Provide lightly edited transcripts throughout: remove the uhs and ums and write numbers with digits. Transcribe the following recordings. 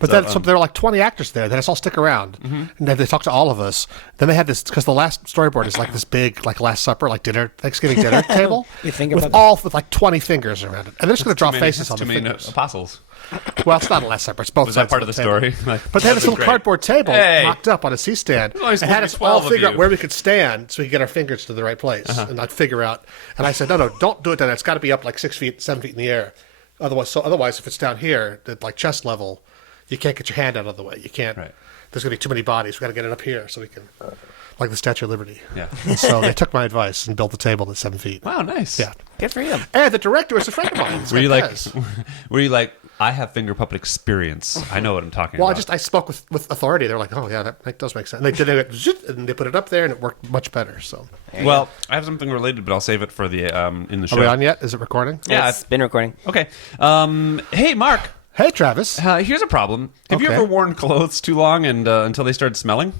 But then there were like 20 actors there. They just all stick around, and then they talk to all of us. Then they had this, because the last storyboard is like this big, like Last Supper, like Thanksgiving dinner table with like 20 fingers around it, and they're just going to draw faces on the fingers. Apostles. Well, it's not a Last Supper. It's both Was sides that part of the story? But they had this little cardboard table mocked up on a C-stand and had us all figure out where we could stand so we could get our fingers to the right place. And I'd figure out. And I said, no, don't do it then. It's got to be up like 6 feet, 7 feet in the air. Otherwise, if it's down here at like chest level, you can't get your hand out of the way. You can't. Right. There's going to be too many bodies. We've got to get it up here so we can, like the Statue of Liberty. Yeah. And so they took my advice and built the table at 7 feet. Wow, nice. Yeah. Good for you. And the director is a friend of mine. Were you like, I have finger puppet experience. I know what I'm talking about. Well, I spoke with authority. They're like, oh, yeah, that does make sense. And they did it, and they put it up there, and it worked much better. So, well, I have something related, but I'll save it for the in the show. Are we on yet? Is it recording? Yeah, it's been recording. Okay. Hey, Mark. Hey, Travis. Here's a problem. Have you ever worn clothes too long and until they started smelling?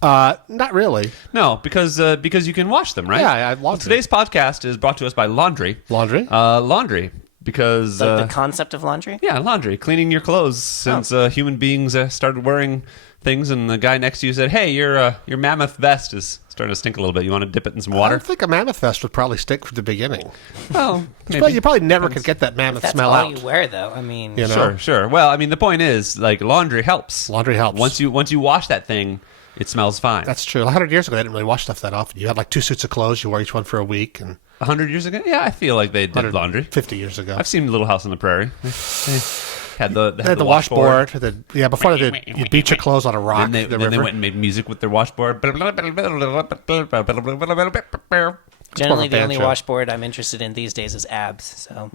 Not really. No, because you can wash them, right? Yeah, I have laundry. Today's podcast is brought to us by Laundry. Laundry? Laundry. Because the concept of laundry? Yeah, laundry, cleaning your clothes since human beings started wearing things, and the guy next to you said, "Hey, your mammoth vest is starting to stink a little bit. You want to dip it in some water?" I think a mammoth vest would probably stink from the beginning. Well, maybe. You probably never could get that mammoth smell out. That's all you wear, though. I mean, you know? Sure. Well, I mean, the point is, like, laundry helps. Laundry helps. Once you wash that thing, it smells fine. That's true. 100 years ago, they didn't really wash stuff that often. You had like 2 suits of clothes. You wore each one for a week, and 100 years ago? Yeah, I feel like they did laundry. 50 years ago. I've seen Little House on the Prairie. Had the washboard. Before they did, you beat your clothes on a rock. Then they went and made music with their washboard. Generally, the only washboard I'm interested in these days is abs. So.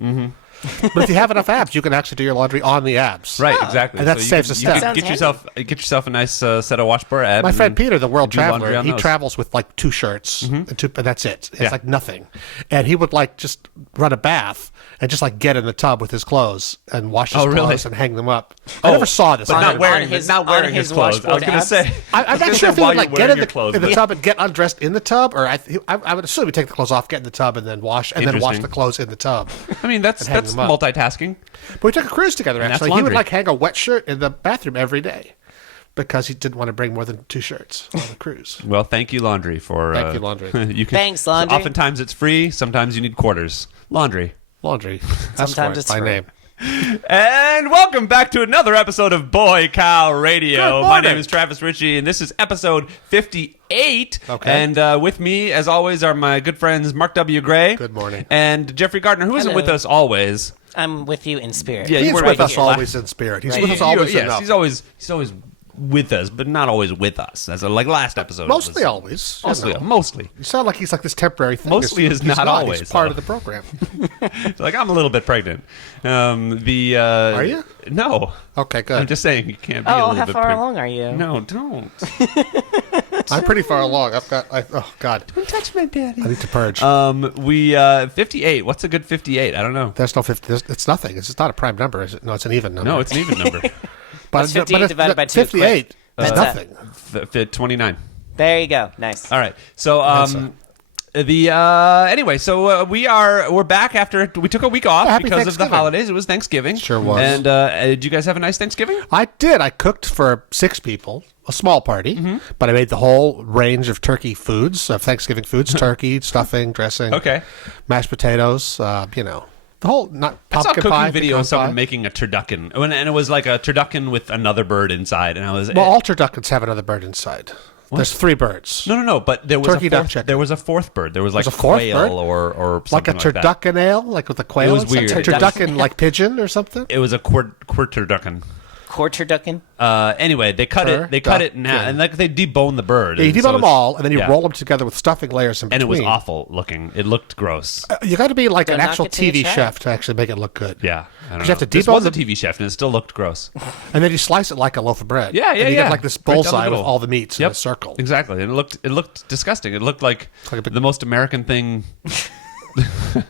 But if you have enough abs, you can actually do your laundry on the abs. Right, exactly. And that saves a step. Get yourself a nice set of washboard abs. My friend Peter, the world traveler, he travels with like 2 shirts, and that's it. It's like nothing. And he would like just run a bath and just like get in the tub with his clothes and wash his clothes and hang them up. I never saw this. But not wearing his clothes. I was going to say. I'm not sure if he would like get in the tub and get undressed in the tub, or I would assume he'd take the clothes off, get in the tub, and then wash the clothes in the tub. I mean, that's multitasking. But we took a cruise together, actually. He would like hang a wet shirt in the bathroom every day because he didn't want to bring more than 2 shirts on the cruise. Well, thank you, Laundry, for... Thank you, Laundry. Thanks, Laundry. Oftentimes it's free. Sometimes you need quarters. Laundry. Sometimes it's my free. name. And welcome back to another episode of Boy Cow Radio. My name is Travis Ritchie, and this is episode 58. Okay. And with me, as always, are my good friends Mark W. Gray. Good morning. And Jeffrey Gardner, who isn't with us always. I'm with you in spirit. Yeah, he's with us always in spirit. He's with us always enough. He's always with us, but not always with us. As like last episode. Mostly always. Mostly. You sound like he's like this temporary thing. Mostly is not always. He's part of the program. Like, I'm a little bit pregnant. Are you? No. Okay, good. I'm just saying you can't be a little bit pregnant. How far along are you? No, don't. I'm pretty far along. Oh, God. Don't touch my daddy. I need to purge. 58. What's a good 58? I don't know. There's no 50. It's nothing. It's not a prime number, is it? No, it's an even number. No, it's an even number. But 58 divided by 2. 58 is nothing. 29. There you go. Nice. All right. So, anyway, so we're back after we took a week off because of the holidays. It was Thanksgiving. Sure was. And did you guys have a nice Thanksgiving? I did. I cooked for 6 people, a small party, but I made the whole range of turkey foods, of Thanksgiving foods: turkey, stuffing, dressing, mashed potatoes. The whole I saw a cooking video of someone making a turducken, and it was like a turducken with another bird inside, and I was all turduckens have another bird inside. What? There's 3 birds. No, but there was turkey, there was a 4th bird. There was like a quail or something like a turducken ale, like with a quail. It was weird. Turducken like pigeon or something. It was a quarterducken. Quarterducken? Anyway, they cut it in half, and like they debone the bird. Yeah, you debone them all, and then you roll them together with stuffing layers in between. And it was awful looking. It looked gross. You got to be like an actual TV chef to actually make it look good. Yeah, I don't know. You have to this was a TV chef, and it still looked gross. And then you slice it like a loaf of bread. Yeah, and you get like this bullseye with all the meats in a circle. Exactly, and it looked disgusting. It looked like the most American thing. I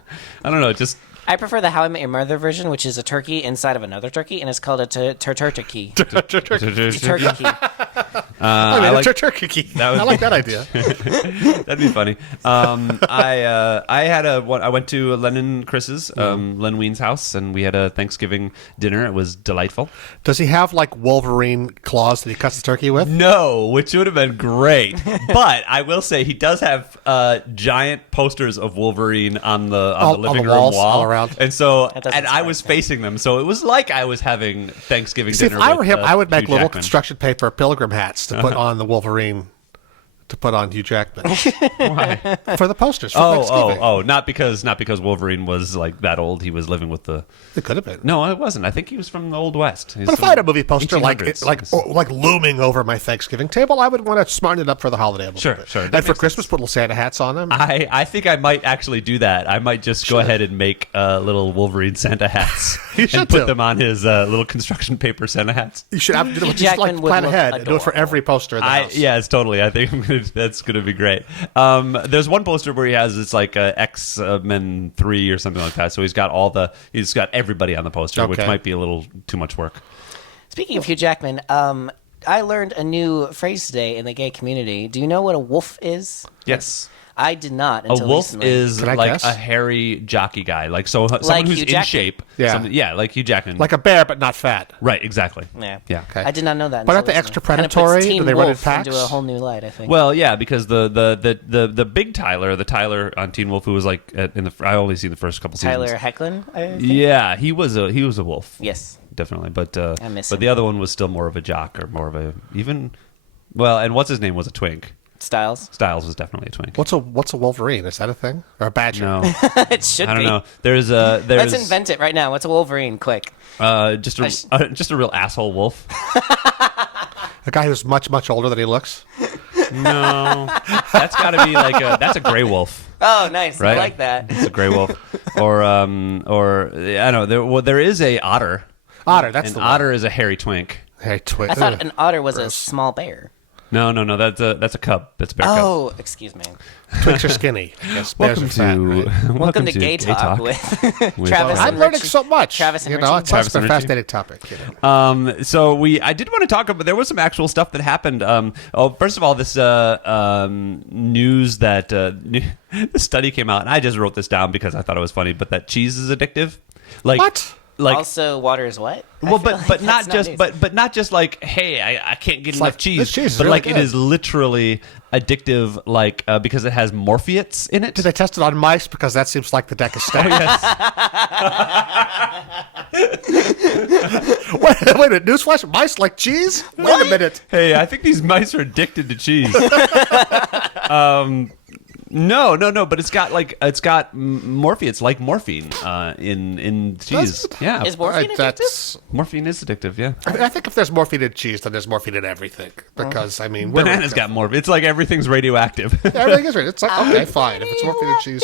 don't know, just. I prefer the How I Met Your Mother version, which is a turkey inside of another turkey, and it's called a turkey. Turkey. It's a turkey key. I like that idea. That'd be funny. I went to Len and Chris's, Len Ween's house, and we had a Thanksgiving dinner. It was delightful. Does he have like Wolverine claws that he cuts the turkey with? No, which would have been great. But I will say he does have giant posters of Wolverine on the living room walls, wall all around. And so, and I was facing them, so it was like I was having Thanksgiving dinner. If I were him, I would make Hugh little Jackman. construction paper pilgrim hats to put on the Wolverine. To put on Hugh Jackman. Why? For the posters. For Thanksgiving. Not because Wolverine was like that old. He was living with the. It could have been. No, it wasn't. I think he was from the Old West. But if I had a movie poster 1800s. like looming over my Thanksgiving table, I would want to smarten it up for the holiday a little bit. Sure. And for Christmas, put little Santa hats on them. I think I might actually do that. I might just go ahead and make little Wolverine Santa hats and put them on his little construction paper Santa hats. You should have to just like plan ahead and do it for every poster in the house. Yeah, it's totally. I think that's going to be great. There's one poster where he has it's like X-Men 3 or something like that. So he's got everybody on the poster, which might be a little too much work. Speaking of Hugh Jackman, I learned a new phrase today in the gay community. Do you know what a wolf is? Yes. I did not until a wolf recently. is Can I like guess? a hairy jockey guy, like someone who's Hugh in Jackman. shape. Yeah. Like Hugh Jackman. Like a bear, but not fat. Right, exactly. Yeah. Okay. I did not know that. But until aren't they recently. extra Kinda puts predatory? Teen Do they run in Wolf packs? into a whole new light, I think. Well, yeah, because the big Tyler, the Tyler on Teen Wolf, who was like I only seen the first couple seasons. Tyler Hoechlin, I think? Yeah, he was a wolf. Yes. Definitely, but I miss but him. the other one was still more of a jock or more of a and what's his name was a twink. Styles. Styles was definitely a twink. What's a Wolverine? Is that a thing? Or a badger? No, It should be. I don't know. There's Let's invent it right now. What's a Wolverine? Quick. just a real asshole wolf. A guy who's much, much older than he looks? No, that's got to be that's a gray wolf. Oh, nice. Right? I like that. It's a gray wolf, or I don't know. There is a otter. Otter, that's the one. Otter is a hairy twink. Hey, twink. I thought an otter was a small bear. No, that's a cub. That's a bear cub. Oh, excuse me. Twinks are skinny. Yes, bears are fat, right? Welcome to Gay Talk with Travis I'm and learning Richie. so much. Travis and you know, Richie. it's Travis a and Richie. fascinating topic. You know. So I did want to talk about. There was some actual stuff that happened. First of all, this news that the study came out, and I just wrote this down because I thought it was funny. But that cheese is addictive. Like What? Like Also, water is what? well, I feel like but not that's just news. but not just like hey, I can't get enough like, cheese. this cheese is but really like good. it is literally addictive. Like because it has morphiates in it. Did they test it on mice? Because that seems like the deck is stacked. Yes. Wait a minute. Newsflash. Mice like cheese? Wait a minute. Hey, I think these mice are addicted to cheese. No, but it's got morphiates like morphine in cheese. Does it? Yeah, Is morphine addictive? morphine is addictive. Yeah, I think if there's morphine in cheese, then there's morphine in everything. Because, I mean... bananas got morphine. It's like everything's radioactive. Everything is right. It's like, okay, fine. If it's morphine in cheese,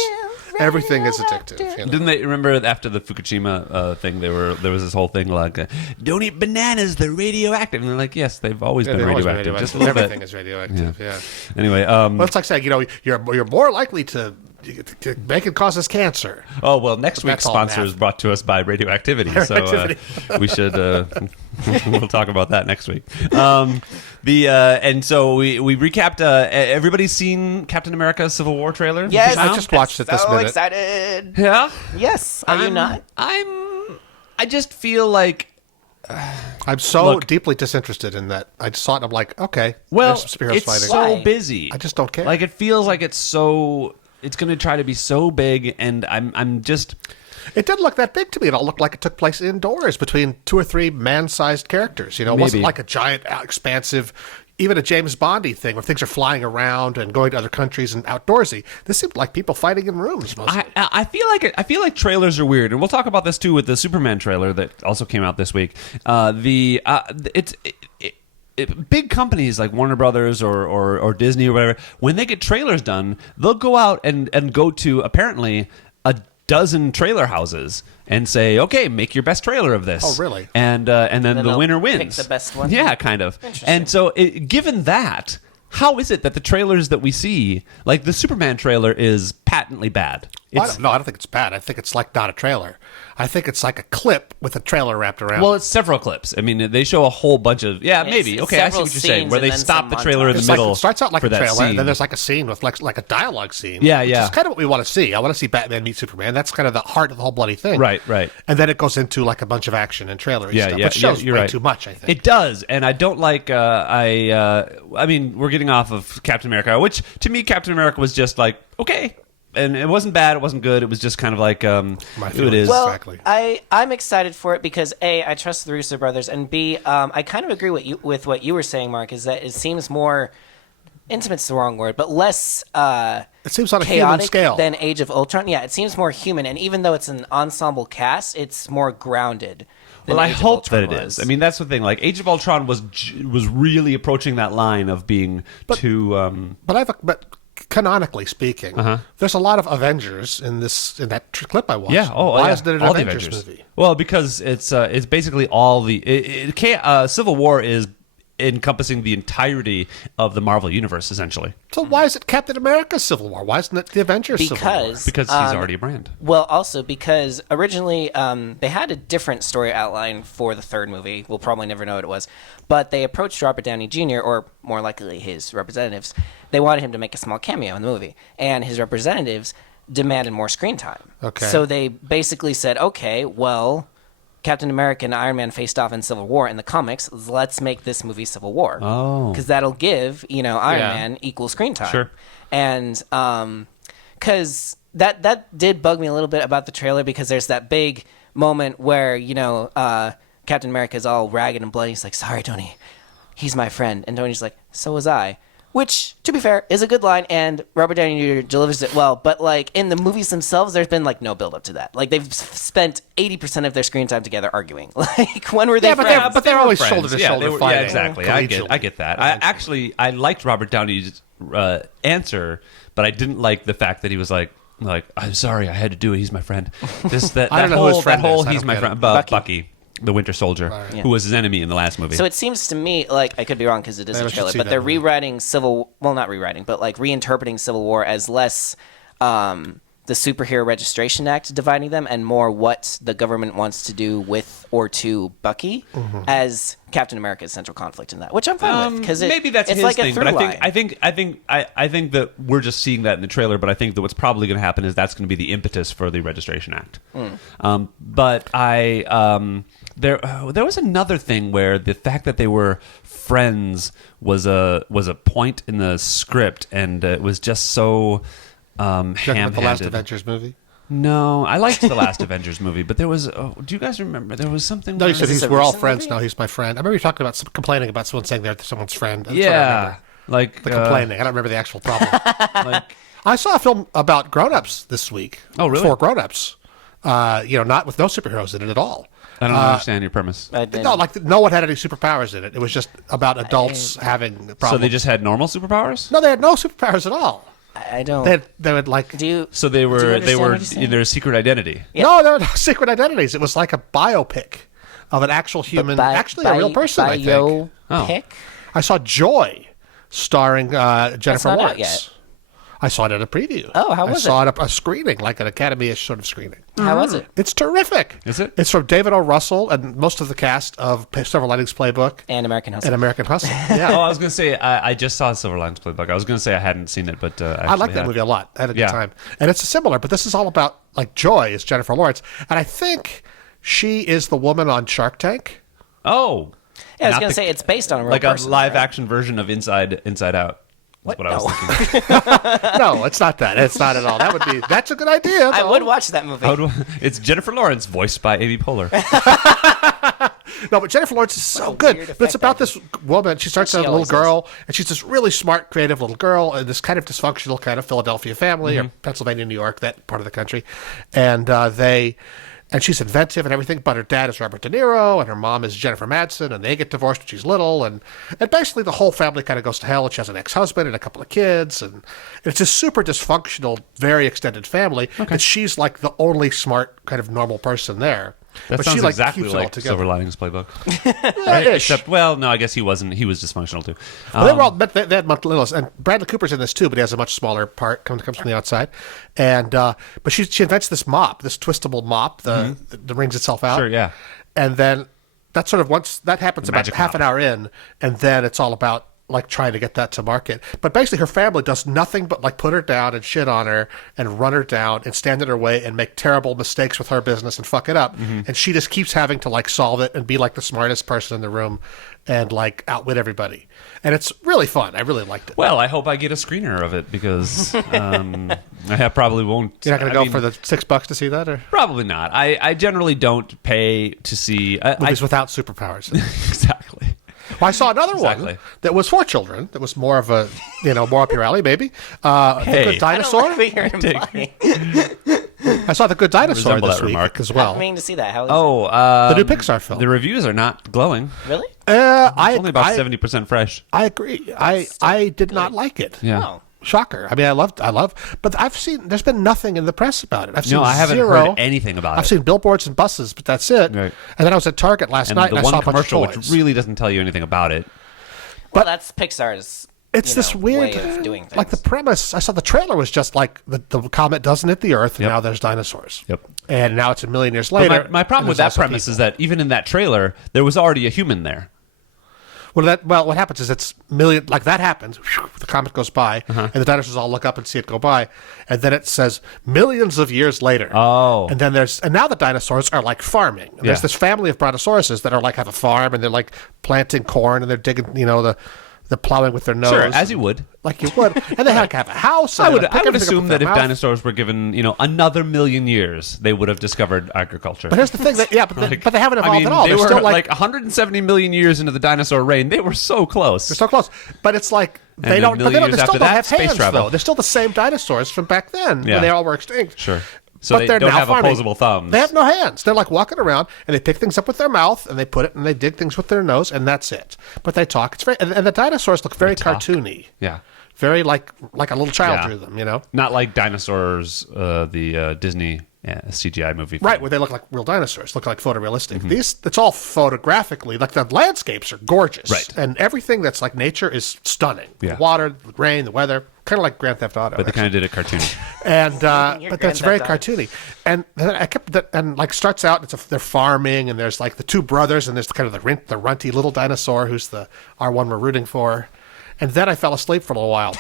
everything is addictive. You know? Didn't they remember after the Fukushima thing? There was this whole thing like, "Don't eat bananas; they're radioactive." And they're like, "Yes, they've always been They've always been radioactive. Just a little Everything bit." is radioactive, yeah. Anyway, Well, it's like saying, you know, you're more likely to make it causes cancer. oh well, next week's that's all sponsor math. is brought to us by radioactivity. Radioactivity. So we should we'll talk about that next week. And so we recapped. Everybody's seen Captain America: Civil War trailer? Yes, I just watched it this so minute. excited. Yeah. Yes. Are you not? I just feel like. I'm so Look. deeply disinterested in that. I just saw it and I'm like, okay, Well, there's some superheroes it's fighting. so Why? busy. I just don't care. Like it feels like it's going to try to be so big, and I'm just. It didn't look that big to me. It all looked like it took place indoors between 2 or 3 man-sized characters. You know, it wasn't Maybe. like a giant, expansive, even a James Bondy thing where things are flying around and going to other countries and outdoorsy. This seemed like people fighting in rooms mostly. I feel like trailers are weird, and we'll talk about this too with the Superman trailer that also came out this week. Big companies like Warner Brothers or Disney or whatever, when they get trailers done, they'll go out and go to apparently a dozen trailer houses and say, okay, make your best trailer of this. Oh, really? And then the they'll winner pick wins. the best one? Yeah, kind of. Interesting. And so, given that, how is it that the trailers that we see, like the Superman trailer, is patently bad? I don't think it's bad. I think it's like not a trailer. I think it's like a clip with a trailer wrapped around. Well, it's several clips. I mean, they show a whole bunch of maybe. It's Okay, I see what you're saying. Where they stop the trailer in the middle. It starts out like for a that trailer, scene. and then there's like a scene with like a dialogue scene. Yeah, which yeah. is kind of what we want to see. I want to see Batman meet Superman. That's kind of the heart of the whole bloody thing. Right. And then it goes into like a bunch of action and trailer stuff, which shows you're way right. too much. I think it does, and I don't like. I mean, we're getting off of Captain America, which to me, Captain America was just like okay. And it wasn't bad. It wasn't good. It was just kind of like who it is. Well, exactly. I'm excited for it because A, I trust the Russo brothers, and B, I kind of agree with what you were saying, Mark, is that it seems more intimate's the wrong word, but less it seems on a human chaotic scale than Age of Ultron. Yeah, it seems more human, and even though it's an ensemble cast, it's more grounded. Well, I hope that it is. I mean, that's the thing. Like Age of Ultron was really approaching that line of being too. But canonically speaking, there's a lot of Avengers in that clip I watched. Yeah. Why isn't it an all Avengers the Avengers movie? Well, because it's basically all the Civil War is encompassing the entirety of the Marvel universe, essentially. So why is it Captain America's Civil War? Why isn't it the Avengers Civil War? Because he's already a brand. Well, also because originally they had a different story outline for the third movie. We'll probably never know what it was. But they approached Robert Downey Jr., or more likely his representatives. They wanted him to make a small cameo in the movie. And his representatives demanded more screen time. Okay. So they basically said, okay, well, Captain America and Iron Man faced off in Civil War in the comics. Let's make this movie Civil War. Oh. Because that'll give, Iron Man equal screen time. Sure. And because that did bug me a little bit about the trailer because there's that big moment where, Captain America's all ragged and bloody. He's like, sorry, Tony. He's my friend. And Tony's like, so was I. Which, to be fair, is a good line, and Robert Downey Jr. delivers it well. But, in the movies themselves, there's been, no build-up to that. They've spent 80% of their screen time together arguing. When were they friends? But they're always friends. shoulder to shoulder fighting. Yeah, exactly. I get that. I liked Robert Downey's answer, but I didn't like the fact that he was like, I'm sorry, I had to do it. He's my friend. I don't know who his friend is. He's my friend. Bucky. The Winter Soldier, who was his enemy in the last movie. So it seems to me, I could be wrong because it is a trailer, but they're rewriting not rewriting, but reinterpreting Civil War as less the Superhero Registration Act dividing them and more what the government wants to do with or to Bucky as Captain America's central conflict in that, which I'm fine with because maybe that's it's his like thing. a through But line. I think that we're just seeing that in the trailer. But I think that what's probably going to happen is that's going to be the impetus for the Registration Act. But there was another thing where the fact that they were friends was a point in the script, and it was just so ham-handed. The last Avengers movie? No, I liked the last Avengers movie, but there was. Do you guys remember? There was something. No, you said we're all friends movie? now. He's my friend. I remember you talking about complaining about someone saying they're someone's friend. That's what I Yeah, remember. like The complaining. I don't remember the actual problem. like I saw a film about grown-ups this week. Oh, really? For grown-ups. Not with no superheroes in it at all. I don't understand your premise. I didn't. No, no one had any superpowers in it. It was just about adults having problems. So they just had normal superpowers? No, they had no superpowers at all. I don't. They would like. Do you? So they do you were understand what he's saying? in their secret identity. Yeah. No, there were no secret identities. It was like a biopic of an actual human, actually a real person. I think. Biopic? I saw Joy, starring Jennifer not out Lawrence. yet. I saw it at a preview. Oh, how was I saw it at a screening, like an Academy-ish sort of screening. How was it? It's terrific. Is it? It's from David O. Russell and most of the cast of Silver Linings Playbook And American Hustle. and American Hustle. Yeah. Oh, I was going to say, I just saw Silver Linings Playbook. I was going to say I hadn't seen it, but I like that movie a lot. I had a good time. And it's similar, but this is all about, Joy is Jennifer Lawrence. And I think she is the woman on Shark Tank. Oh. Yeah, I was going to say it's based on a real person. A live-action version of Inside Out. That's what I was thinking. No, it's not that. It's not at all. That's a good idea. I would watch that movie. It's Jennifer Lawrence, voiced by Amy Poehler. No, but Jennifer Lawrence is so good. But it's about this woman. She starts out as a little girl, and she's this really smart, creative little girl in this kind of dysfunctional kind of Philadelphia family, or Pennsylvania, New York, that part of the country. And and she's inventive and everything, but her dad is Robert De Niro, and her mom is Jennifer Madsen, and they get divorced when she's little, and basically the whole family kind of goes to hell, and she has an ex-husband and a couple of kids, and it's a super dysfunctional, very extended family, and she's like the only smart, kind of normal person there. That but sounds she, like, exactly keeps it all like together. Silver Linings Playbook. Yeah, Right? ish. Except, well, no, I guess he wasn't. He was dysfunctional too. Well, they were all, but they had monthly illness, and Bradley Cooper's in this too, but he has a much smaller part comes from the outside, and but she invents this mop, this twistable mop, that wrings itself out. Sure, yeah. And then that sort of once that happens about magic half mop. an hour in, and then it's all about like trying to get that to market. But basically, her family does nothing but like put her down and shit on her and run her down and stand in her way and make terrible mistakes with her business and fuck it up. And she just keeps having to like solve it and be like the smartest person in the room and like outwit everybody. And it's really fun. I really liked it. Well, I hope I get a screener of it because I probably won't. You're not going to go for the $6 to see that, or Probably not. I generally don't pay to see movies without superpowers? exactly. Well, I saw another Exactly. one that was for children. That was more of a, more up your alley, maybe. The Hey. Good Dinosaur. I don't like what you're implying. I saw The Good Dinosaur Resemble this that week remark. as I'm well. meaning to see that. How is Oh, The new Pixar film. The reviews are not glowing. it? Really? Only about 70% fresh. I agree. I did not like it. Yeah. Oh. Shocker. I mean, I love, but there's been nothing in the press about it. I've seen No, I haven't zero. heard anything about I've it. seen billboards and buses, but that's it. Right. And then I was at Target last And night the and I one saw a bunch commercial, of which toys. really doesn't tell you anything about it. Well, that's Pixar's. It's this weird, way of doing things. like the premise. I saw the trailer was just like the comet doesn't hit the Earth, and Yep. now there's dinosaurs. Yep. And now it's a million years But later. my problem and with there's that also premise people. is that even in that trailer, there was already a human there. Well, what happens is it's million, like that happens, whew, the comet goes by, Uh-huh. and the dinosaurs all look up and see it go by, and then it says millions of years later. Oh. And then and now the dinosaurs are like farming. And there's Yeah. this family of brontosauruses that are like have a farm, and they're like planting corn, and they're digging, the plowing with their nose. Sure, as you would. Like you would. And they have a house. And I they would pick everything up assume with that their if mouth. dinosaurs were given, another million years, they would have discovered agriculture. But here's the thing, but they haven't evolved I mean, at all. they They're were still like 170 million years into the dinosaur reign. They were so close. they're so close. But it's like And they a don't. But million they, don't, years they still after don't that, have space hands travel. though. They're still the same dinosaurs from back then Yeah. when they all were extinct. Sure. So But they they're don't now have farming. opposable thumbs. They have no hands. They're like walking around and they pick things up with their mouth and they put it and they dig things with their nose and that's it. But they talk. It's very and the dinosaurs look very talk. cartoony. Yeah. Very like a little child Yeah. drew them. Not like dinosaurs, the Disney CGI movie. Right, where they look like real dinosaurs, look like photorealistic. Mm-hmm. It's all photographically, like the landscapes are gorgeous. Right. And everything that's like nature is stunning. Yeah. The water, the rain, the weather, kind of like Grand Theft Auto. But they kind of did it cartoony. And Your but that's very Grand Theft cartoony. And then I kept that, and like starts out, they're farming, and there's like the two brothers, and there's kind of the runty little dinosaur who's the one we're rooting for. And then I fell asleep for a little while.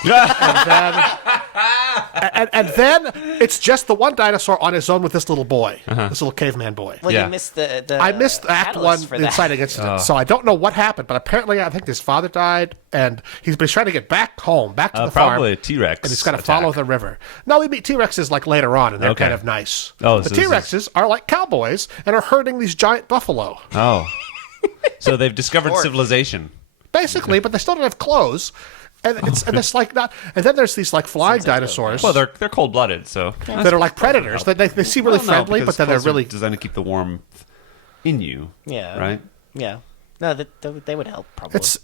and then it's just the one dinosaur on his own with this little boy, this little caveman boy. Well, Yeah. you missed the I missed Act One, catalyst for the that. inciting incident. So I don't know what happened, but apparently I think his father died, and he's been trying to get back home, back to the farm. Probably a T-Rex. And he's got to follow the river. No, we meet T-Rexes like later on, and they're Okay. kind of nice. Oh, the so this T-Rexes are like cowboys and are herding these giant buffalo, Oh. So they've discovered civilization. basically, but they still don't have clothes. And it's like not. And then there's these like flying dinosaurs Well, they're cold-blooded, so. that are like predators. They seem really Well, no, friendly, because but then they're clothes are really designed to keep the warmth in you. Yeah. Right? Yeah. No, they would help probably. It's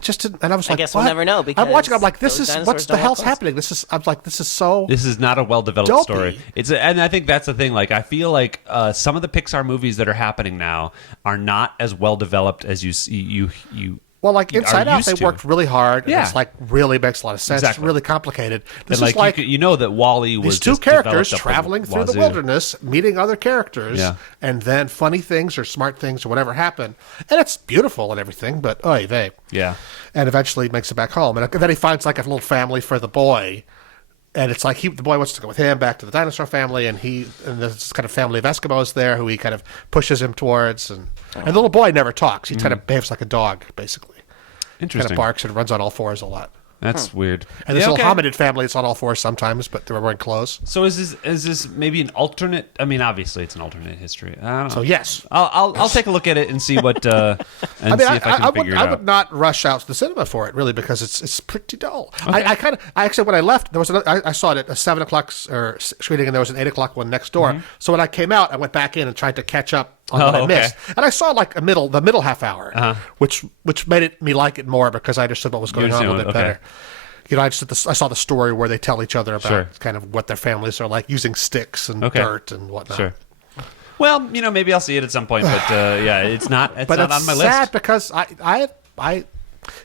just, and I was like, guess what? we'll never know, I'm watching. I'm like, because this those is what's dinosaurs the don't have hell's clothes. happening? I'm like, this is so. This is not a well-developed Dopey. story. And I think that's the thing. Like, I feel like some of the Pixar movies that are happening now are not as well-developed as you Well, like are Inside Out, used they to. worked really hard. And Yeah. it's like really makes a lot of sense. Exactly. It's really complicated. This And is like, like you know that Wall-E was these two just characters developed up traveling the through the wazoo. wilderness, meeting other characters, Yeah. and then funny things or smart things or whatever happen. And it's beautiful and everything, but oy vey. Yeah. And eventually makes it back home. And then he finds like a little family for the boy. And it's like the boy wants to go with him back to the dinosaur family, and this kind of family of Eskimos there who he kind of pushes him towards. And the little boy never talks. He kind of behaves like a dog, basically. Kind Interesting. of barks and runs on all fours a lot. That's weird. And this Yeah, little okay. hominid family, it's on all fours sometimes, but they're wearing clothes. So is this maybe an alternate? I mean, obviously it's an alternate history. I don't know. So yes. I'll take a look at it and see what see if I can figure it I out. would not rush out to the cinema for it really because it's pretty dull. I actually when I left there was I saw it at a 7:00 screening and there was an 8:00 one next door. So when I came out, I went back in and tried to catch up on what I okay. missed, and I saw like the middle half hour, which made me like it more because I understood what was going on a little bit okay. better. I saw the story where they tell each other about Sure. kind of what their families are like using sticks and Okay. dirt and whatnot. Sure. Well, maybe I'll see it at some point, but yeah, it's not. It's but not it's on my sad list because I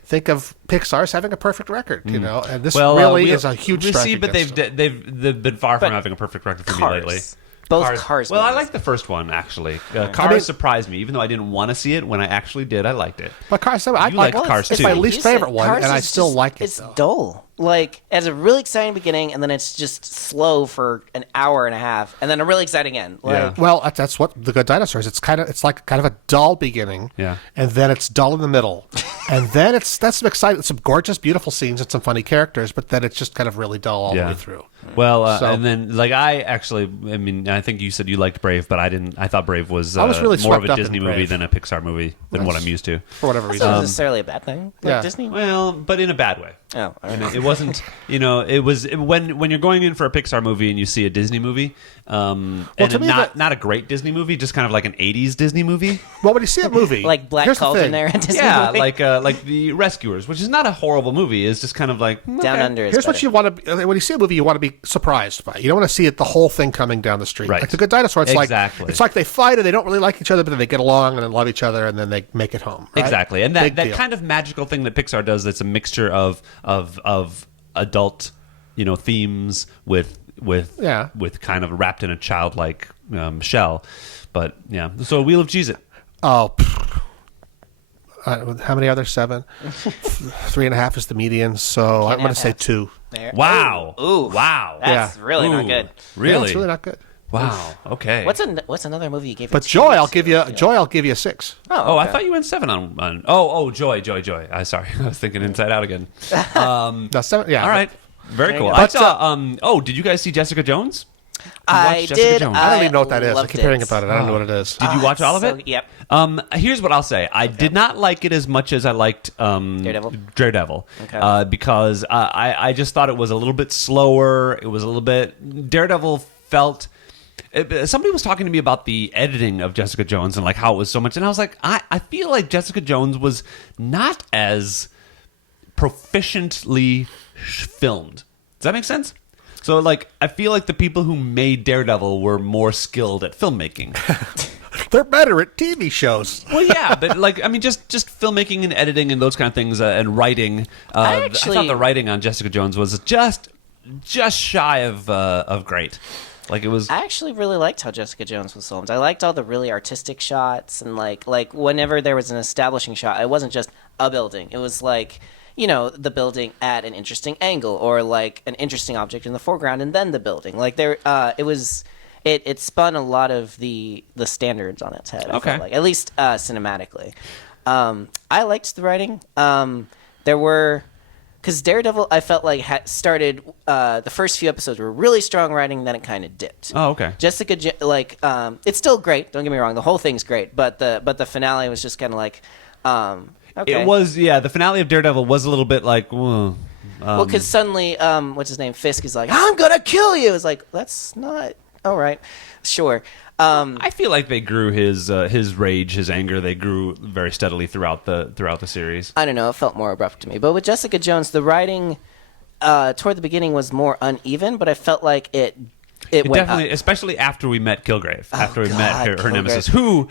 think of Pixar as having a perfect record, and this is a huge strike. See, but they've been far from having a perfect record for me lately. Both Cars. Well, movies. I like the first one actually. Cars surprised me, even though I didn't want to see it. When I actually did, I liked it. But Cars, I like Cars it's too. my least favorite one, Cars and I still like it. It's though. dull. Like, it has a really exciting beginning, and then it's just slow for an hour and a half, and then a really exciting end. Like, Well, that's what The Good Dinosaur is. It's like kind of a dull beginning, and then it's dull in the middle, and then that's some gorgeous, beautiful scenes and some funny characters, but then it's just kind of really dull all the way through. Well, and then I think you said you liked Brave, but I didn't. I thought Brave was, really more of swept a up in Disney movie Brave. than a Pixar movie than what I'm used to. For whatever that's reason. not necessarily a bad thing. Like Disney. Well, but in a bad way. Oh, all right. And it wasn't, it was when you're going in for a Pixar movie and you see a Disney movie, not a great Disney movie, just kind of like an 80s Disney movie. Well, when you see a movie, like Black here's the Cauldron thing. there in Disney Yeah, movie. like The Rescuers, which is not a horrible movie. It's just kind of like Down okay. Under is Here's what better. you want to when you see a movie, you want to be surprised by. You don't want to see the whole thing coming down the street. Right. Like The Good Dinosaur, it's Exactly. like they fight and they don't really like each other, but then they get along and then love each other and then they make it home. Right? Exactly, and Big that deal. kind of magical thing that Pixar does. That's a mixture of adult, themes with kind of wrapped in a childlike shell. But yeah, so Wheel of Cheez-It. Oh, how many others? 7? 3.5 is the median, so I'm going to say 2. There. Wow! Ooh, Wow! That's really not Ooh. good. Really? Yeah, it's really not good. Wow. Okay. What's another movie you gave? But Joy, I'll give you a 6. Oh, I thought you went 7 on. Joy. I sorry, I was thinking Inside Out again. No, 7. Yeah. All right. Very cool. But, I saw. Did you guys see Jessica Jones? I Jessica did. Jones? I don't even know what that is. I loved keep hearing it. about it. I don't know what it is. Did you watch all of So- it? Yep. Here's what I'll say. I did not like it as much as I liked Daredevil. Okay. Because I just thought it was a little bit slower. It was a little bit. Daredevil felt. Somebody was talking to me about the editing of Jessica Jones and like how it was so much, and I was like, I feel like Jessica Jones was not as proficiently filmed. Does that make sense? So like, I feel like the people who made Daredevil were more skilled at filmmaking. They're better at TV shows. Well, yeah, but just filmmaking and editing and those kind of things and writing. I thought the writing on Jessica Jones was just shy of great. Like it was. I actually really liked how Jessica Jones was filmed. I liked all the really artistic shots and like whenever there was an establishing shot, it wasn't just a building. It was like, the building at an interesting angle or like an interesting object in the foreground and then the building. Like it spun a lot of the standards on its head. I felt like, at least cinematically. I liked the writing. There were. Because Daredevil, I felt like started the first few episodes were really strong writing, then it kind of dipped. Oh, okay. Jessica, it's still great. Don't get me wrong, the whole thing's great, but the finale was just kind of like, okay. It was, the finale of Daredevil was a little bit like, well, because suddenly, what's his name, Fisk is like, I'm gonna kill you. It's like, that's not all right. Sure. I feel like they grew his rage, his anger. They grew very steadily throughout the series. I don't know. It felt more abrupt to me. But with Jessica Jones, the writing toward the beginning was more uneven, but I felt like it went definitely, up. especially after we met Kilgrave, after we God, met her Kilgrave. nemesis, who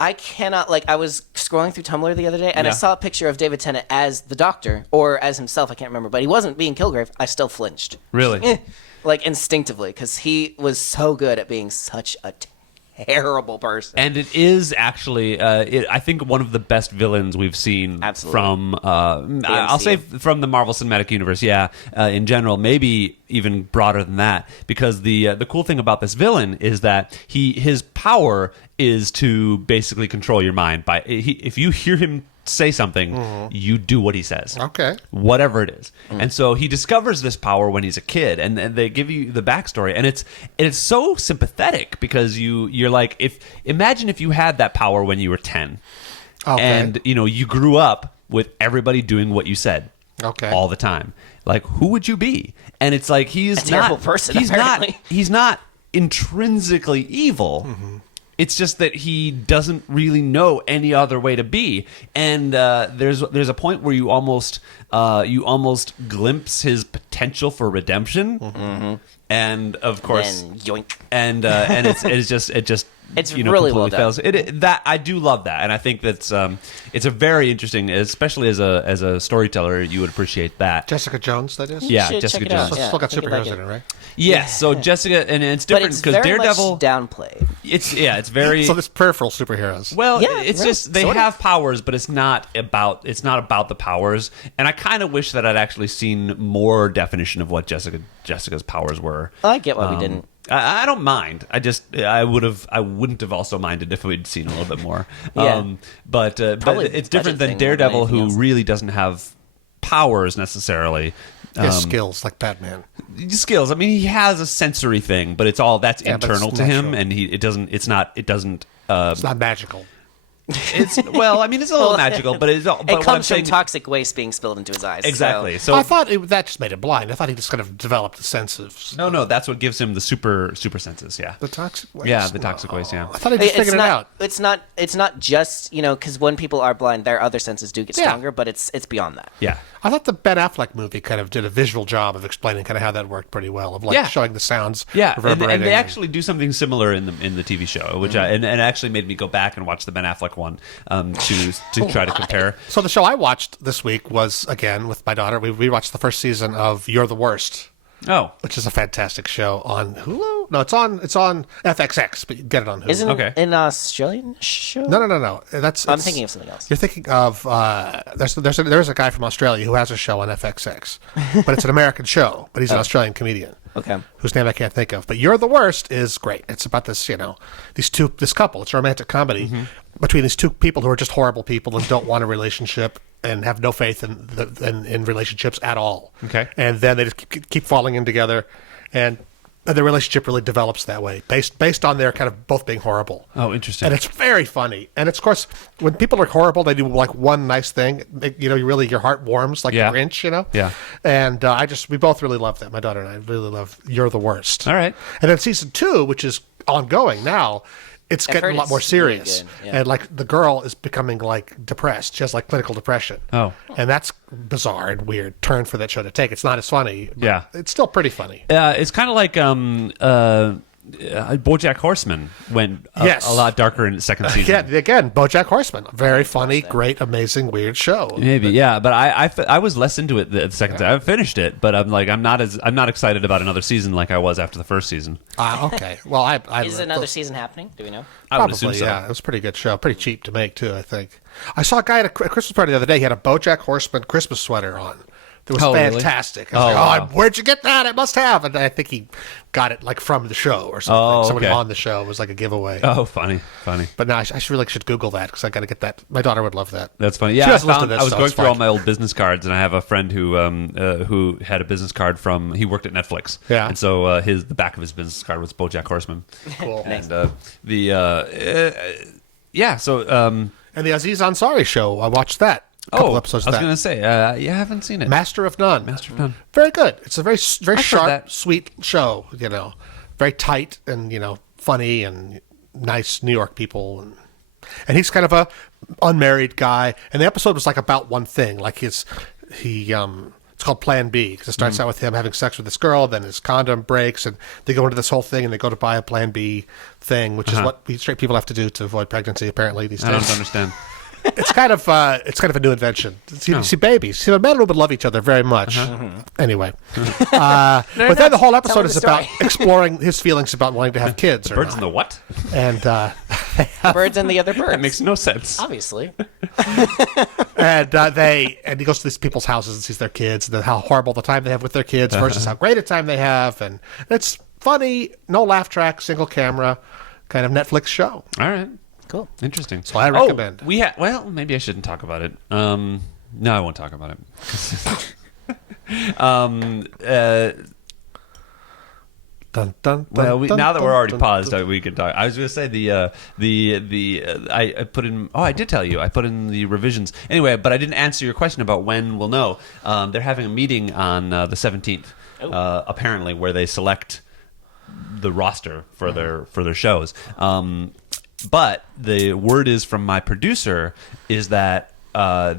I cannot, I was scrolling through Tumblr the other day, and I saw a picture of David Tennant as the Doctor, or as himself, I can't remember, but he wasn't being Kilgrave. I still flinched. really. Instinctively, because he was so good at being such a terrible person. And it is actually, I think, one of the best villains we've seen from, I'll say from the Marvel Cinematic Universe, in general, maybe even broader than that, because the cool thing about this villain is that his power is to basically control your mind. If you hear him say something, you do what he says. Okay. Whatever it is. And so he discovers this power when he's a kid, and they give you the backstory, and it's so sympathetic because you're like, imagine if you had that power when you were 10. Okay. And you grew up with everybody doing what you said. Okay. All the time. Like, who would you be? And it's like he's a terrible person, He's apparently. not intrinsically evil. It's just that he doesn't really know any other way to be, and there's a point where you almost glimpse his potential for redemption, and of course, and yoink. and it just It's you know, really completely well done. fails. That I do love that, and I think that's it's a very interesting, especially as a storyteller, you would appreciate that. Jessica Jones, that is. Yeah, should Jessica check it out. Jones. So it's still got I think you'd superheroes like in it, right? Yes, so Jessica, and it's But different it's because very Daredevil. much downplayed. It's very. So this peripheral superheroes. Well, Yeah, it's right, just they sort of. have powers, but it's not about the powers. And I kind of wish that I'd actually seen more definition of what Jessica's powers were. I get why we didn't. I don't mind. I wouldn't have also minded if we'd seen a little bit more. Yeah. But Probably it's different budget than thing more than Daredevil, anything who else. really doesn't have powers necessarily. His skills, like Batman. Skills. I mean, he has a sensory thing, but it's all that's Yeah, but internal it's to him, natural. and it doesn't. It's not magical. It's well, I mean, it's a little magical, but it's all. But It what I'm comes from saying, toxic waste being spilled into his eyes. so- exactly. So I thought that just made him blind. I thought he just kind of developed the sense of no, that's what gives him the super senses. Yeah, the toxic waste. yeah, the toxic waste. Yeah. I thought he just figured it out. It's not just because when people are blind, their other senses do get Yeah. stronger, but it's beyond that. Yeah. I thought the Ben Affleck movie kind of did a visual job of explaining kind of how that worked pretty well, of like Yeah. showing the sounds Yeah, reverberating. and they actually do something similar in the TV show, which and it actually made me go back and watch the Ben Affleck one to try to compare. So the show I watched this week was, again, with my daughter, we watched the first season of You're the Worst, Oh, which is a fantastic show on Hulu. No, it's on FXX, but you can get it on Hulu. Isn't Okay. it an Australian show? No. I'm It's- thinking of something else. You're thinking of there's a guy from Australia who has a show on FXX, but it's an American show, but he's an Australian comedian. Okay. Whose name I can't think of. But You're the Worst is great. It's about this this couple. It's a romantic comedy between these two people who are just horrible people and don't want a relationship and have no faith in relationships at all. Okay. And then they just keep falling in together, and the relationship really develops that way, based on their kind of both being horrible. Oh, interesting. And it's very funny. And it's, of course, when people are horrible, they do like one nice thing. Your heart warms like Yeah. the Grinch, Yeah. And we both really love that. My daughter and I really love You're the Worst. All right. And then season 2, which is ongoing now, it's I've getting heard a lot more it's really serious. good, yeah. And like the girl is becoming like depressed. She has like clinical depression. Oh. And that's bizarre and weird turn for that show to take. It's not as funny. But Yeah. it's still pretty funny. It's kind of like BoJack Horseman went Yes. a lot darker in the second season. Yeah, again, BoJack Horseman, very funny, great, amazing, weird show. Maybe, yeah, but I was less into it the second time. I finished it, but I'm not excited about another season like I was after the first season. Okay, well, I Is another season happening? Do we know? I would assume probably so. yeah. It was a pretty good show, pretty cheap to make too. I think I saw a guy at a Christmas party the other day. He had a BoJack Horseman Christmas sweater on. It was Oh, really? fantastic. I was like, wow. where'd you get that? I must have. And I think he got it like from the show or something. Oh, Somebody okay. on the show. It was like a giveaway. Oh, funny. But no, I really should Google that because I got to get that. My daughter would love that. That's funny. She Yeah, doesn't listen to this, I was so going it's through fine. all my old business cards, and I have a friend who had a business card from. He worked at Netflix, Yeah. and so the back of his business card was BoJack Horseman. Cool. And yeah, so And the Aziz Ansari show, I watched that. A couple episodes I of was that. going to say you haven't seen it. Master of None. Master of None. Very good. It's a very heard sharp, that. sweet show. Very tight and funny and nice New York people. And he's kind of a unmarried guy. And the episode was like about one thing. Like it's called Plan B because it starts out with him having sex with this girl, then his condom breaks, and they go into this whole thing and they go to buy a Plan B thing, which is what we straight people have to do to avoid pregnancy. Apparently these I don't days. understand. It's kind of a new invention. See babies. See, men and women love each other very much. Anyway, but then the whole episode me is the about story. exploring his feelings about wanting to have kids. Or Birds in not. the what? And Birds and the other birds. That makes no sense. Obviously. and he goes to these people's houses and sees their kids and how horrible the time they have with their kids versus how great a time they have, and it's funny, no laugh track, single camera, kind of Netflix show. All right. Cool. Interesting. So I recommend. Well, maybe I shouldn't talk about it. No, I won't talk about it. Dun, dun, Well, dun, dun, now that dun, we're already dun, paused, dun. we can talk. I was going to say I put in. Oh, I did tell you. I put in the revisions anyway, but I didn't answer your question about when we'll know. They're having a meeting on the 17th, apparently, where they select the roster for their shows. But the word is from my producer is that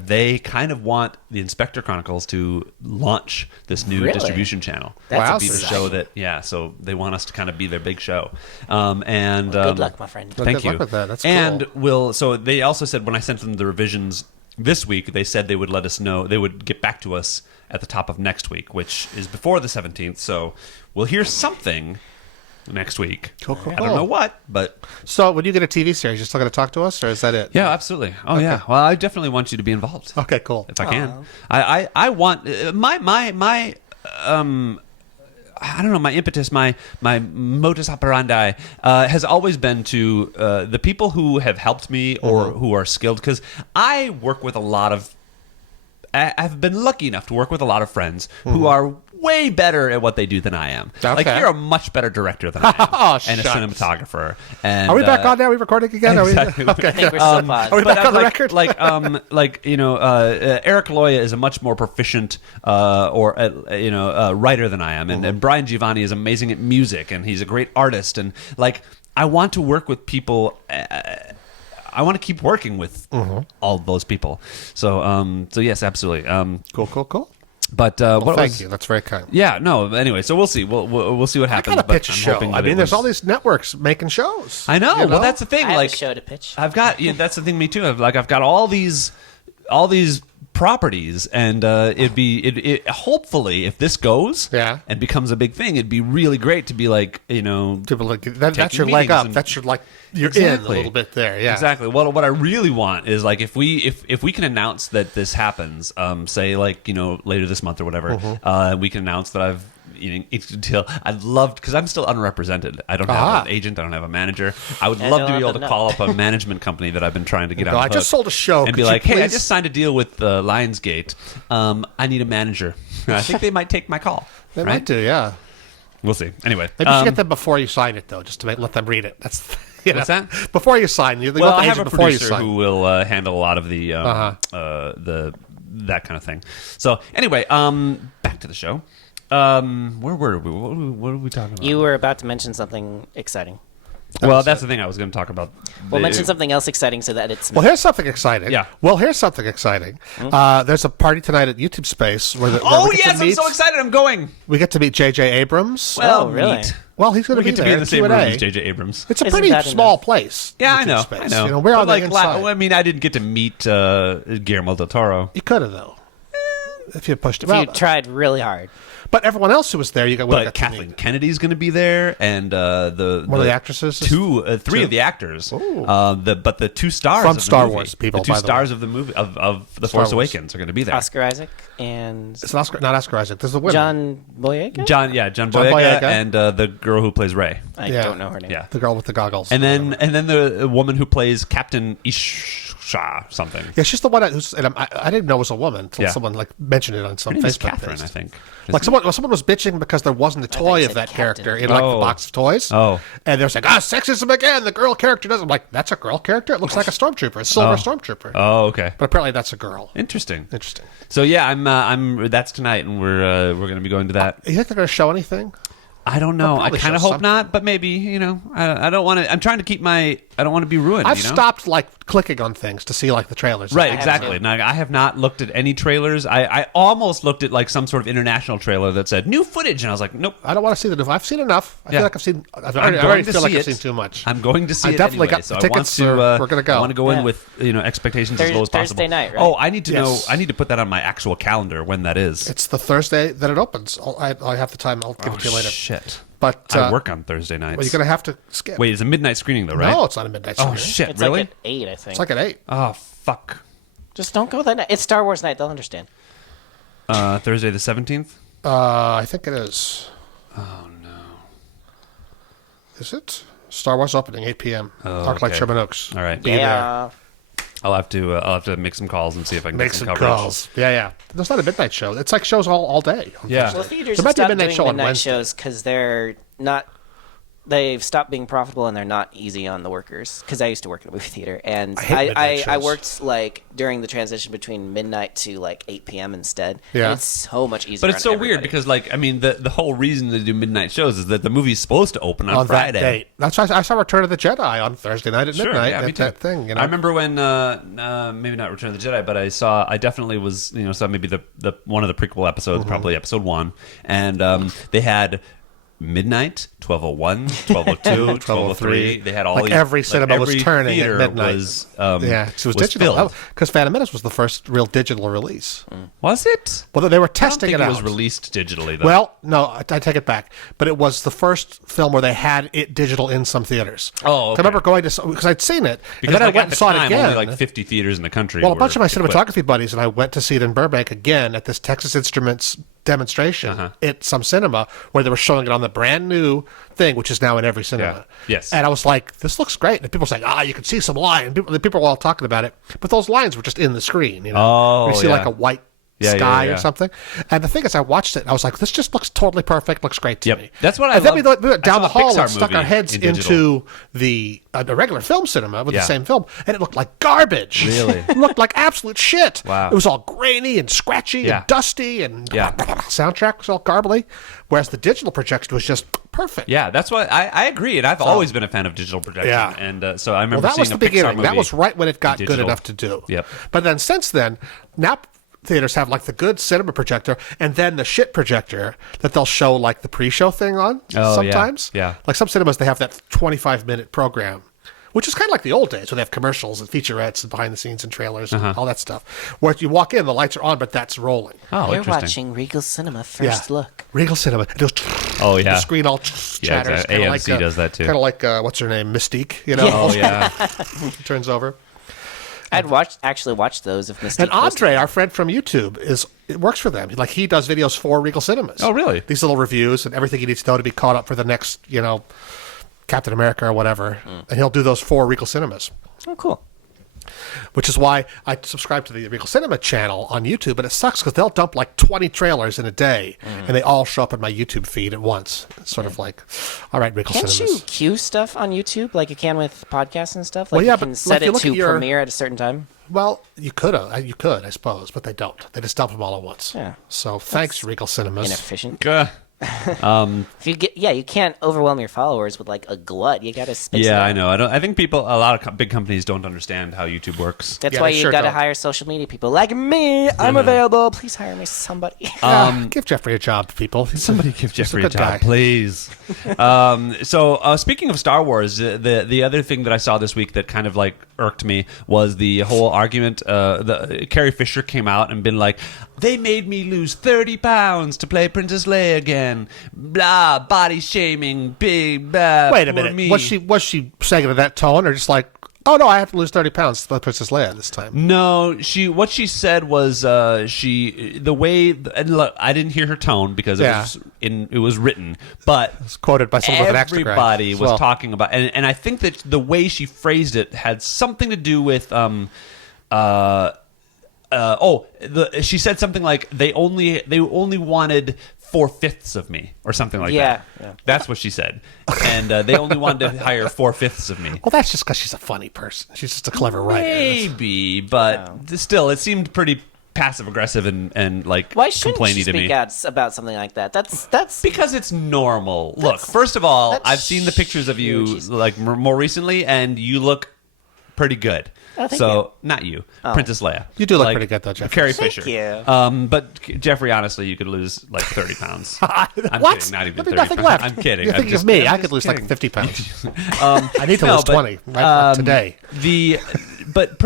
they kind of want the Inspector Chronicles to launch this new distribution channel. That's to be the show that, so they want us to kind of be their big show. And good luck, my friend. Thank good you. luck with that. That's and cool. So they also said when I sent them the revisions this week, they said they would let us know, they would get back to us at the top of next week, which is before the 17th. So we'll hear something next week. Cool. I don't know what, but... So when you get a TV series, you're still going to talk to us, or is that it? Yeah, absolutely. Oh, yeah. Well, I definitely want you to be involved. Okay, cool. If I can. I want... my I don't know, my impetus, my modus operandi has always been to the people who have helped me or who are skilled, because I work with a lot of... I've been lucky enough to work with a lot of friends who are way better at what they do than I am. Okay. Like, you're a much better director than I am, and a shucks. cinematographer. And, Are we back on now? Are we recording again? Exactly. Okay. I think we're still paused. Are we back on the like, record? Eric Loya is a much more proficient writer than I am, and Brian Giovanni is amazing at music, and he's a great artist, and like I want to work with people. I want to keep working with all those people. So yes, absolutely. Cool. But Thank you. That's very kind. Yeah, no. Anyway, so we'll see. We'll see what I happens. gotta pitch a I'm show. hoping I that mean, it there's was- all these networks making shows. I know. You Well, that's the thing. I have Like, a show to pitch. I've got. That's the thing. Me too. I've got all these properties, and it hopefully, if this goes and becomes a big thing, it'd be really great to be like, People like that's taking your leg meetings up. and- That's your you're in Exactly. a little bit there. Yeah, exactly. Well, what I really want is like if we can announce that this happens, say like later this month or whatever, we can announce that I've until I'd love, because I'm still unrepresented. I don't have an agent. I don't have a manager. I would love to be able to call up a management company that I've been trying to get on. I just sold a show and be like, hey, I just signed a deal with Lionsgate. I need a manager. I think they might take my call. They right? might do. Yeah. We'll see. Anyway, Maybe you should get them before you sign it, though, just to let them read it. That's what's that? Before you sign, you well, want the I have agent a before you producer sign. who will handle a lot of the that kind of thing. So anyway, back to the show. Where were we? What were we talking about? You were about to mention something exciting. Well, that's the thing I was going to talk about. We'll mention something else exciting so that it's... Well, here's something exciting. Yeah. Well, here's something exciting. There's a party tonight at YouTube Space where Oh, yes, I'm so excited. I'm going. We get to meet J.J. Abrams. Well, really? neat. Well, he's going We to get to there. be in the same room Q&A. as J.J. Abrams. It's a Isn't pretty that small enough? place. Yeah, YouTube I know. Space. I know. We're on But the inside. I mean, I didn't get to meet Guillermo del Toro. You could have, though. If you pushed him If you out. tried really hard. But everyone else who was there, you got But Kathleen Kennedy's going to be there, and one of the actresses, three of the actors. But the two stars From of the Star movie, Wars people, the two by the stars of the movie of the Star Force Wars. Awakens are going to be there. Oscar Isaac and It's not Oscar Isaac. There's the winner. John Boyega? John Boyega, and the girl who plays Rey. I don't know her name. Yeah, the girl with the goggles. and then the woman who plays Captain Isha something. Yeah, she's the one who's. And I didn't know it was a woman until Yeah. someone mentioned it on some Her name is Facebook Catherine, post. I think. Like someone was bitching because there wasn't a thought you toy of said that Captain. character in like the Oh. box of toys. Oh. And they're saying, sexism again. The girl character doesn't. I'm like, that's a girl character. It looks like a stormtrooper, a silver stormtrooper. Oh, okay. But apparently that's a girl. Interesting. Interesting. So yeah, I'm. That's tonight, and we're going to be going to that. You think they're going to show anything? I don't know. I probably kind of show hope not, but maybe I don't want to. I'm trying to keep my. I don't want to be ruined. I've you know? stopped clicking on things to see the trailers. Right, have exactly. to. Now, I have not looked at any trailers. I almost looked at some sort of international trailer that said new footage, and I was like, nope. I don't want to see the new. I've seen enough. I Yeah. feel like I've seen. I I'm already going to feel like see I've it. seen too much. I'm going to see I it definitely anyway, got so the I want tickets, to. we're gonna go. I want to go in Yeah. with expectations as low as possible. Thursday night, right? Oh, I need to know. Yes. I need to put that on my actual calendar when that is. It's the Thursday that it opens. I have the time. I'll give it to you later. Shit. But I work on Thursday nights. Well, you're gonna have to skip. Wait, it's a midnight screening though, right? No, it's not a midnight. Oh screening. shit! It's really? like at 8, I think. It's like at 8. Oh fuck. Just don't go that night. It's Star Wars night. They'll understand. Thursday the 17th. I think it is. Oh no. Is it? Star Wars opening 8 p.m. Arclight okay. Sherman Oaks. All right. Be there. Yeah. I'll have to make some calls and see if I can Make get some some coverage. calls. Yeah. There's not a midnight show. It's like shows all day. on Yeah. Thursday. Well, theaters There might be a stop midnight doing show on midnight Wednesday. shows because they're not they've stopped being profitable and they're not easy on the workers. Because I used to work in a movie theater, and I worked like during the transition between midnight to like 8 p.m. instead. Yeah, and it's so much easier. But it's so weird because, like, I mean, the whole reason to do midnight shows is that the movie's supposed to open on Friday. That date. That's why I saw Return of the Jedi on Thursday night at midnight. Yeah, that thing. You know? I remember when maybe not Return of the Jedi, but I definitely was saw maybe the one of the prequel episodes, probably episode 1, and they had midnight, 12:01, 12:02, 12:03. They had all like these, every cinema was turning at midnight. Was, it was digital. Because Phantom Menace was the first real digital release. Was it? Well, they were testing it out. It was released digitally, though. Well, no, I take it back. But it was the first film where they had it digital in some theaters. Oh, okay. I remember going to because I'd seen it, because and then I went and saw it again. Only like 50 theaters in the country. Well, a bunch of my cinematography buddies and I went to see it in Burbank again at this Texas Instruments demonstration at some cinema where they were showing it on the brand new thing, which is now in every cinema. Yeah. Yes. And I was like, this looks great. And people were saying, you can see some lines. People were all talking about it. But those lines were just in the screen. You know? You see like a white sky or something. And the thing is, I watched it and I was like, this just looks totally perfect. Looks great to me. That's what I love. And then we went down the hall Pixar and stuck our heads into the regular film cinema with the same film. And it looked like garbage. Really? It looked like absolute shit. Wow. It was all grainy and scratchy and dusty and soundtrack was all garbly. Whereas the digital projection was just perfect. Yeah, that's why I agree. And I've always been a fan of digital projection. Yeah. And so I remember that was the beginning. That was right when it got digital. Good enough to do. Yep. But then since then, now theaters have like the good cinema projector and then the shit projector that they'll show like the pre-show thing on sometimes. Yeah. Like some cinemas, they have that 25-minute program, which is kind of like the old days where they have commercials and featurettes and behind the scenes and trailers and all that stuff. Where you walk in, the lights are on, but that's rolling. Oh, you're watching Regal Cinema First Look. Regal Cinema. It goes, the screen all chatters. Exactly. AMC does that too. Kind of like, what's her name? Mystique, you know? Oh, yeah. Turns over. I'd actually watched those of Mystique. And Andre, our friend from YouTube, it works for them. Like he does videos for Regal Cinemas. Oh, really? These little reviews and everything he needs to know to be caught up for the next, Captain America or whatever. And he'll do those for Regal Cinemas. Oh, cool. Which is why I subscribe to the Regal Cinema channel on YouTube, but it sucks because they'll dump like 20 trailers in a day, and they all show up in my YouTube feed at once. It's sort of like, all right, Regal Cinemas. Can't you queue stuff on YouTube like you can with podcasts and stuff? Like you can set it to premiere at a certain time? Well, you could, I suppose, but they don't. They just dump them all at once. Yeah. So thanks, Regal Cinemas. Inefficient. If you can't overwhelm your followers with like a glut. You got to space. Yeah, I know. I think a lot of big companies don't understand how YouTube works. That's why you got to hire social media people like me. I'm available. Please hire me, somebody. Give Jeffrey a job, people. Somebody give Jeffrey a job, please. So speaking of Star Wars, the other thing that I saw this week that kind of like irked me was the whole argument. Carrie Fisher came out and been like, they made me lose 30 pounds to play Princess Leia again. Blah, body shaming, big, blah. Wait a minute. Me. Was she saying it in that tone, or just like, oh no, I have to lose 30 pounds to play Princess Leia this time? No, what she said was the way, and look, I didn't hear her tone because it was written, but it was quoted by someone with an extra everybody was talking about, and I think that the way she phrased it had something to do with she said something like they only wanted 4/5 of me or something like that. Yeah, that's what she said, and they only wanted to hire 4/5 of me. Well, that's just because she's a funny person. She's just a clever writer. Maybe, but still, it seemed pretty passive aggressive and like why shouldn't complaining you to me. Speak out about something like that? That's because it's normal. Look, first of all, I've seen the pictures of you like more recently, and you look pretty good. Oh, thank you. Not you, Princess Leia. You do look pretty good, though, Jeffrey. Carrie Fisher. Thank you. But Jeffrey, honestly, you could lose like 30 pounds. I'm kidding, not even 30 nothing pounds. left. I'm kidding. You're thinking of me. I could lose like 50 pounds. I need to lose 20 today. But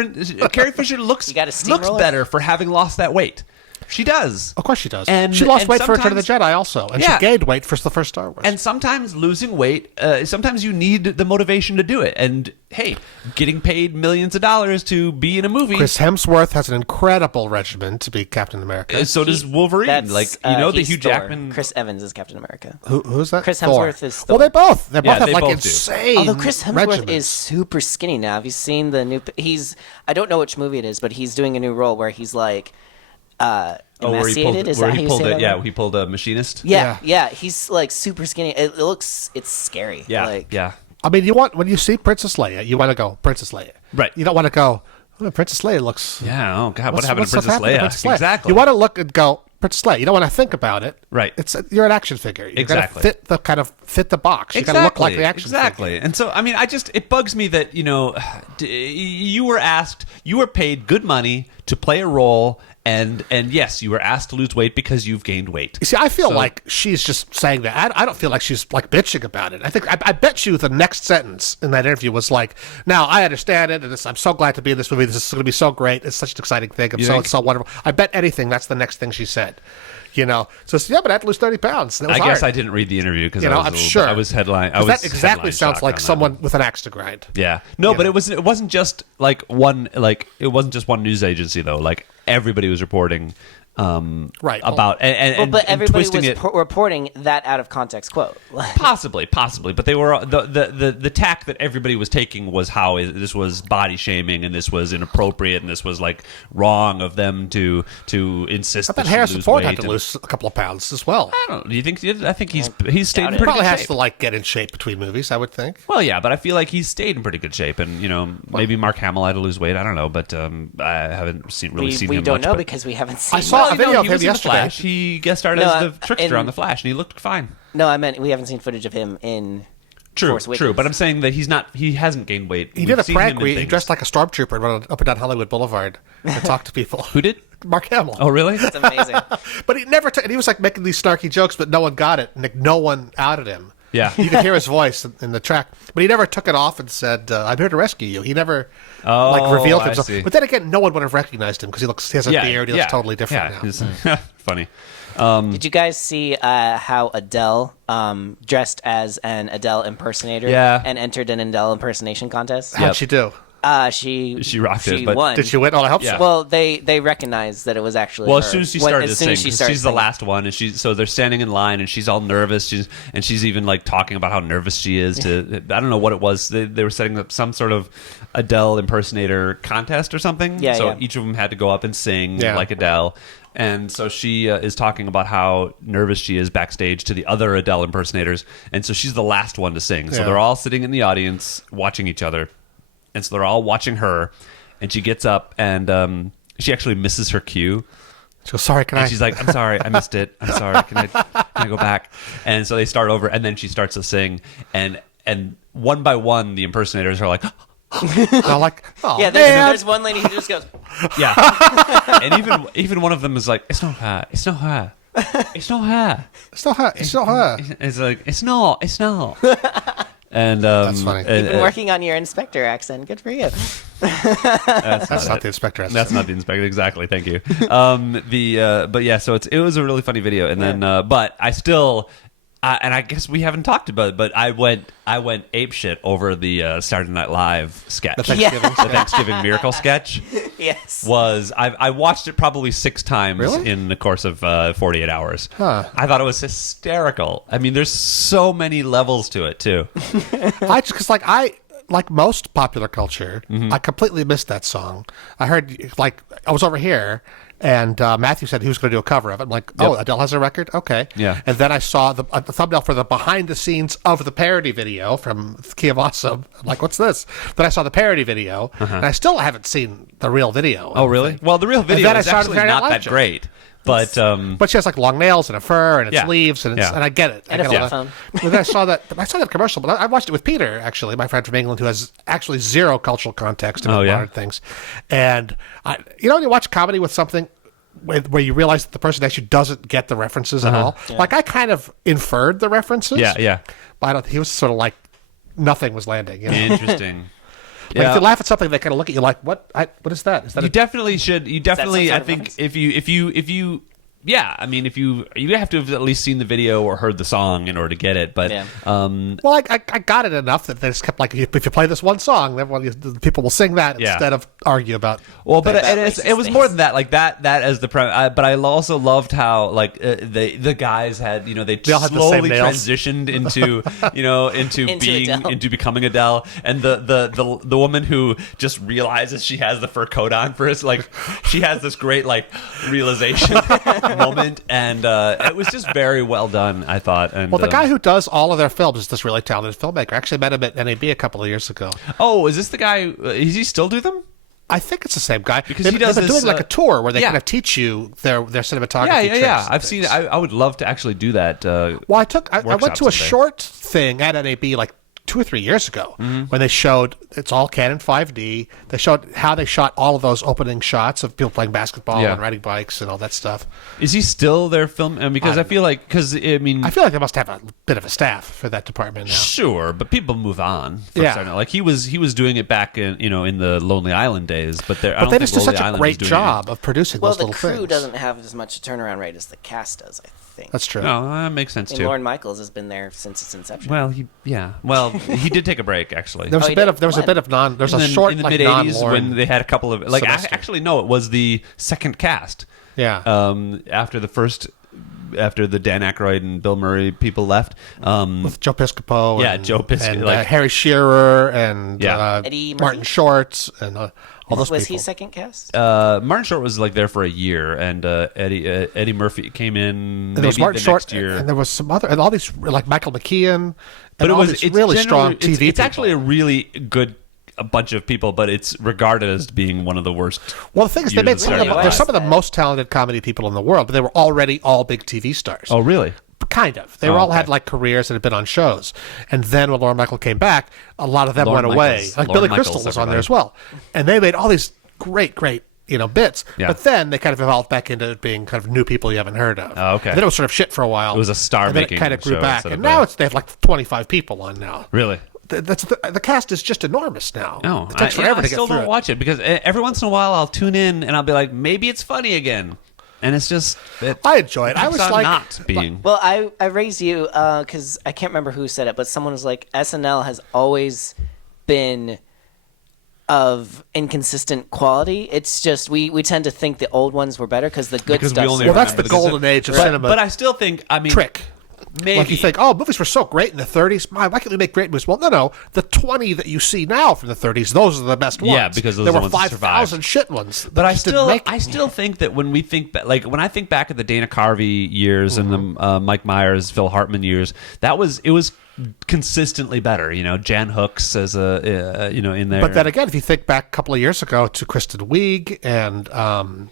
Carrie Fisher looks better for having lost that weight. She does. Of course she does. And she lost weight for Return of the Jedi also. And she gained weight for the first Star Wars. And sometimes losing weight, sometimes you need the motivation to do it. And hey, getting paid millions of dollars to be in a movie. Chris Hemsworth has an incredible regimen to be Captain America. So does Wolverine. The Hugh Jackman. Chris Evans is Captain America. Who's that? Chris Hemsworth is Thor. Well, they both have like insane Although Chris Hemsworth regimens. is super skinny now. Have you seen the new... I don't know which movie it is, but he's doing a new role where he's like... emaciated. Is that how you say that? Yeah, he pulled a machinist. Yeah. He's like super skinny. It's scary. Yeah, yeah. I mean, when you see Princess Leia, you want to go Princess Leia. Right. You don't want to go, oh, Princess Leia looks... Yeah, oh, God, what happened to Princess Leia? Exactly. You want to look and go, Princess Leia. You don't want to think about it. Right. You're an action figure. You exactly. got to fit the box. You got to look like the action figure. Exactly. And so, I mean, it bugs me that, you were paid good money to play a role. And yes, you were asked to lose weight because you've gained weight. You see, I feel like she's just saying that. I don't feel like she's like bitching about it. I bet you the next sentence in that interview was like, "Now I understand it, and I'm so glad to be in this movie. This is going to be so great. It's such an exciting thing. It's so wonderful." I bet anything that's the next thing she said. So yeah, but I had to lose 30 pounds. I guess I didn't read the interview because I'm sure I was headline. That exactly sounds like someone with an axe to grind. Yeah, no, but it wasn't just like one. Like it wasn't just one news agency though. Like everybody was reporting. Right. About but everybody was it, reporting that out of context quote. possibly, but they were the tack that everybody was taking was how this was body shaming and this was inappropriate and this was like wrong of them to insist. I bet Harrison Ford had to lose a couple of pounds as well. I don't. Do you think? I think he's stayed in pretty probably good has shape. to like get in shape between movies. I would think. Well, yeah, but I feel like he's stayed in pretty good shape, and maybe Mark Hamill had to lose weight. I don't know, but I haven't seen him. We don't know because we haven't seen. I saw a video of him yesterday. Flash. He guest starred as the trickster on The Flash, and he looked fine. No, I meant we haven't seen footage of him in Force Awakens. True, but I'm saying that he hasn't gained weight. He did a prank where he dressed like a stormtrooper and went up and down Hollywood Boulevard to talk to people. Who did? Mark Hamill. Oh, really? That's amazing. But he never and he was like making these snarky jokes, but no one got it, and no one outed him. Yeah. You could hear his voice in the track, but he never took it off and said, "I'm here to rescue you." He never revealed himself. See. But then again, no one would have recognized him because he has a beard. He looks totally different now. Funny. Did you guys see how Adele dressed as an Adele impersonator and entered an Adele impersonation contest? How'd she do? She rocked it, but won. Did she win? Oh, I hope so. Well, they recognized that it was actually her. As soon as she started to sing, she's the last one, and so they're standing in line, and she's all nervous. She's even like talking about how nervous she is. I don't know what it was. They were setting up some sort of Adele impersonator contest or something. So each of them had to go up and sing like Adele. And so she is talking about how nervous she is backstage to the other Adele impersonators. And so she's the last one to sing. So they're all sitting in the audience watching each other. And so they're all watching her. And she gets up and she actually misses her cue. She goes, "Sorry, can I?" She's like, "I'm sorry, I missed it. I'm sorry. Can I go back?" And so they start over. And then she starts to sing. And one by one, the impersonators are like... like, oh, yeah, there's one lady who just goes, yeah, and even one of them is like, "It's not her, it's not her, it's not her, it's not her, it's not her." It's like, it's not. And that's funny. You've been working on your inspector accent. Good for you. That's not the inspector accent. That's not the inspector. Exactly. Thank you. But yeah, so it was a really funny video, and then but I still. And I guess we haven't talked about it, but I went apeshit over the Saturday Night Live sketch, the Thanksgiving Miracle sketch. Yes, I watched it probably 6 times in the course of 48 hours. I thought it was hysterical. I mean, there's so many levels to it too. Because like most popular culture, I completely missed that song. I heard I was over here. And Matthew said he was going to do a cover of it. I'm like, oh, Adele has a record? Okay. Yeah. And then I saw the thumbnail for the behind the scenes of the parody video from Key of Awesome. I'm like, what's this? Then I saw the parody video, and I still haven't seen the real video. Oh, really? Well, the real video is actually not that great. But she has like long nails and a fur and it's leaves and I get it. And a flip phone. But then I saw that commercial, but I watched it with Peter, actually, my friend from England, who has actually zero cultural context about modern things. And when you watch comedy with something where you realize that the person actually doesn't get the references at all. Yeah. Like I kind of inferred the references. Yeah. But he was sort of like nothing was landing. Interesting. If you laugh at something, they kind of look at you like, "What? What is that? Is that?" You definitely should. You definitely, I think, if you yeah, I mean, if you have to have at least seen the video or heard the song in order to get it. But well, I got it enough that they just kept like, if you play this one song, the people will sing that instead of argue about. Well, but it was more than that. Like that as the premise. But I also loved how like the guys had they slowly transitioned into into becoming Adele, and the woman who just realizes she has the fur coat on for us, like she has this great like realization moment, and it was just very well done, I thought. And well, the guy who does all of their films is this really talented filmmaker. I actually met him at NAB a couple of years ago. Oh, is this the guy? Does he still do them? I think it's the same guy because he does they've been doing like a tour where they kind of teach you their cinematography. Yeah. I've seen it. I would love to actually do that. Well, I went to a short thing at NAB like 2 or 3 years ago when they showed it's all Canon 5D. They showed how they shot all of those opening shots of people playing basketball and riding bikes and all that stuff. Is he still their film? Because I feel like I feel like they must have a bit of a staff for that department now. Sure, but people move on. Like he was doing it back in in the Lonely Island days, but they just do such a great job of producing those little things. Well, the crew doesn't have as much a turnaround rate as the cast does, I think. That's true. No, that makes sense too. Lorne Michaels has been there since its inception. Well, he did take a break actually. There was a bit of non. There's a short in the like mid '80s non-Lorne when they had a couple of like actually no, it was the second cast. Yeah. After the Dan Aykroyd and Bill Murray people left, with Joe Piscopo. Joe Piscopo, and like Harry Shearer and Eddie Murphy? Martin Short and all those was people. he second cast? Martin Short was like there for a year, and Eddie Murphy came in. And there was Martin Short, next year. and there was some other, and all these like Michael McKean. But it's really strong TV. It's actually a really good bunch of people, but it's regarded as being one of the worst. Well, the thing is, they're some of the most talented comedy people in the world, but they were already all big TV stars. Oh, really? Kind of. They all had like careers and had been on shows. And then when Lorne Michael came back, a lot of them went away. Like Billy Crystal was on there as well. And they made all these great bits. Yeah. But then they kind of evolved back into being kind of new people you haven't heard of. Oh, okay. And then it was sort of shit for a while. It was a star-making and then it kind of grew show back. And now they have like 25 people on now. Really? The cast is just enormous now. No, it takes forever to get through. I still don't watch it because every once in a while I'll tune in and I'll be like, maybe it's funny again. And it's just... I enjoy it. I was like... not being... Well, I raised you because I can't remember who said it, but someone was like, SNL has always been of inconsistent quality. It's just we tend to think the old ones were better because the good stuff... Well, that's the golden age of cinema. But I still think... Trick. Maybe. Like you think, movies were so great in the 30s. Why can't we make great movies? Well, no. The 20 that you see now from the 30s, those are the best ones. Yeah, because those there are were the ones 5,000 shit ones. But I still think that when we think like when I think back at the Dana Carvey years and the Mike Myers, Phil Hartman years, it was consistently better. Jan Hooks as in there. But then again, if you think back a couple of years ago to Kristen Wiig and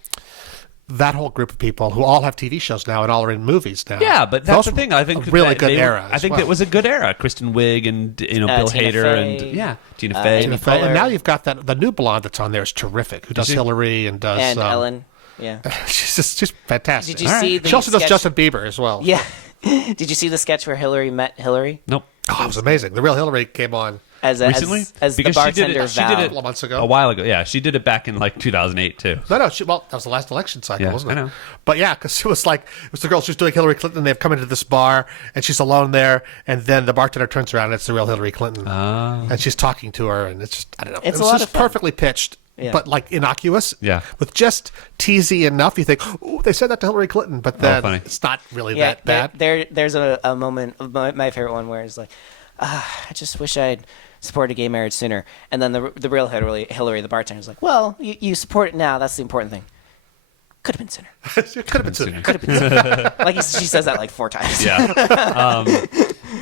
that whole group of people who all have TV shows now and all are in movies now. Yeah, but that's the thing. I think really good era. I think it was a good era. Kristen Wiig and Bill Hader and Tina Fey. And now you've got the new blonde that's on there is terrific. Who does Hillary and does Ellen. Yeah, she's fantastic. Did you see? She also does Justin Bieber as well. Yeah. Did you see the sketch where Hillary met Hillary? Nope. Oh, it was amazing. The real Hillary came on. Recently? As the bartender she did it a couple of months ago. A while ago. Yeah, she did it back in like 2008 too. No, that was the last election cycle, wasn't it? I know. But yeah, because it was the girl, she was doing Hillary Clinton, and they've come into this bar, and she's alone there, and then the bartender turns around, and it's the real Hillary Clinton. And she's talking to her, and it's just, I don't know. It's a lot of fun. Perfectly pitched, but like innocuous. Yeah. With just teasy enough, you think, oh, they said that to Hillary Clinton, but then it's not really that bad. There's a moment, my favorite one, where it's like, I just wish I'd supported gay marriage sooner. And then the real Hillary, the bartender, is like, well, you support it now. That's the important thing. Could have been sooner. Could have been sooner. Could have been sooner. Like she says that like 4 times. Yeah.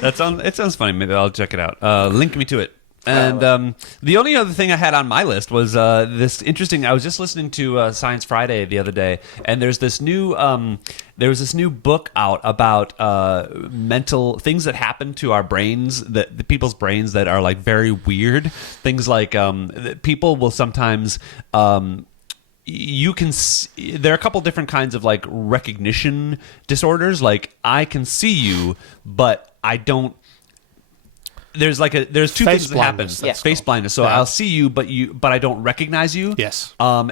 It sounds funny. Maybe I'll check it out. Link me to it. And the only other thing I had on my list was this interesting. I was just listening to Science Friday the other day, and there's this new book out about mental things that happen to our brains, the people's brains that are like very weird. Things like people will sometimes. You can there are a couple different kinds of like recognition disorders. Like I can see you, but I don't. There's two things that happen. Face blindness. So I'll see you, but I don't recognize you. Yes. And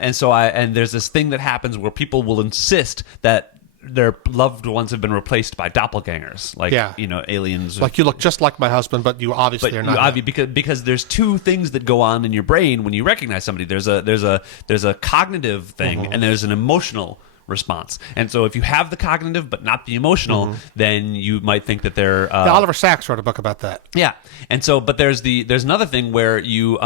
there's this thing that happens where people will insist that their loved ones have been replaced by doppelgangers, like aliens. Like you look just like my husband, but you obviously are not. Because there's two things that go on in your brain when you recognize somebody. There's a cognitive thing, and there's an emotional response. And so if you have the cognitive but not the emotional, then you might think that they're Oliver Sacks wrote a book about that. Yeah. And so but there's another thing where you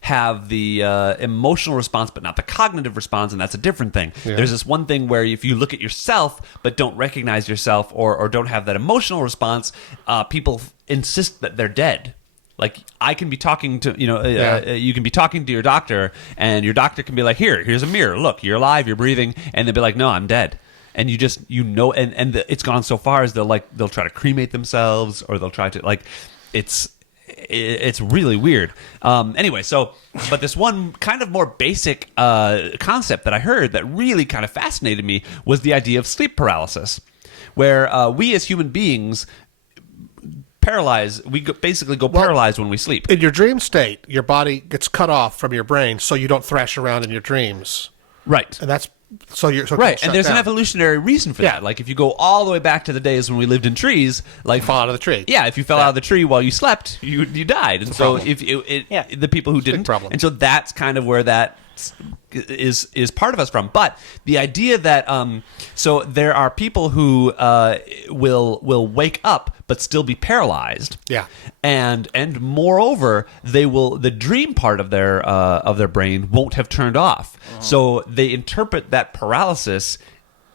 have the emotional response but not the cognitive response, and that's a different thing. There's this one thing where if you look at yourself but don't recognize yourself or don't have that emotional response, people insist that they're dead. Like I can be talking to, you can be talking to your doctor, and your doctor can be like, here's a mirror. Look, you're alive, you're breathing. And they'll be like, no, I'm dead. And you just, and it's gone so far as they'll try to cremate themselves, or they'll try to it's really weird. Anyway, but this one kind of more basic concept that I heard that really kind of fascinated me was the idea of sleep paralysis, where we as human beings paralyzed. We basically go paralyzed when we sleep. In your dream state, your body gets cut off from your brain, so you don't thrash around in your dreams. Right, and that's right. And there's an evolutionary reason for that. Like if you go all the way back to the days when we lived in trees, like fall out of the tree. Yeah, if you fell out of the tree while you slept, you died. And so if the people who didn't, and so that's kind of where that is part of us from. But the idea that so there are people who will wake up but still be paralyzed. Yeah. And moreover, the dream part of their brain won't have turned off. So they interpret that paralysis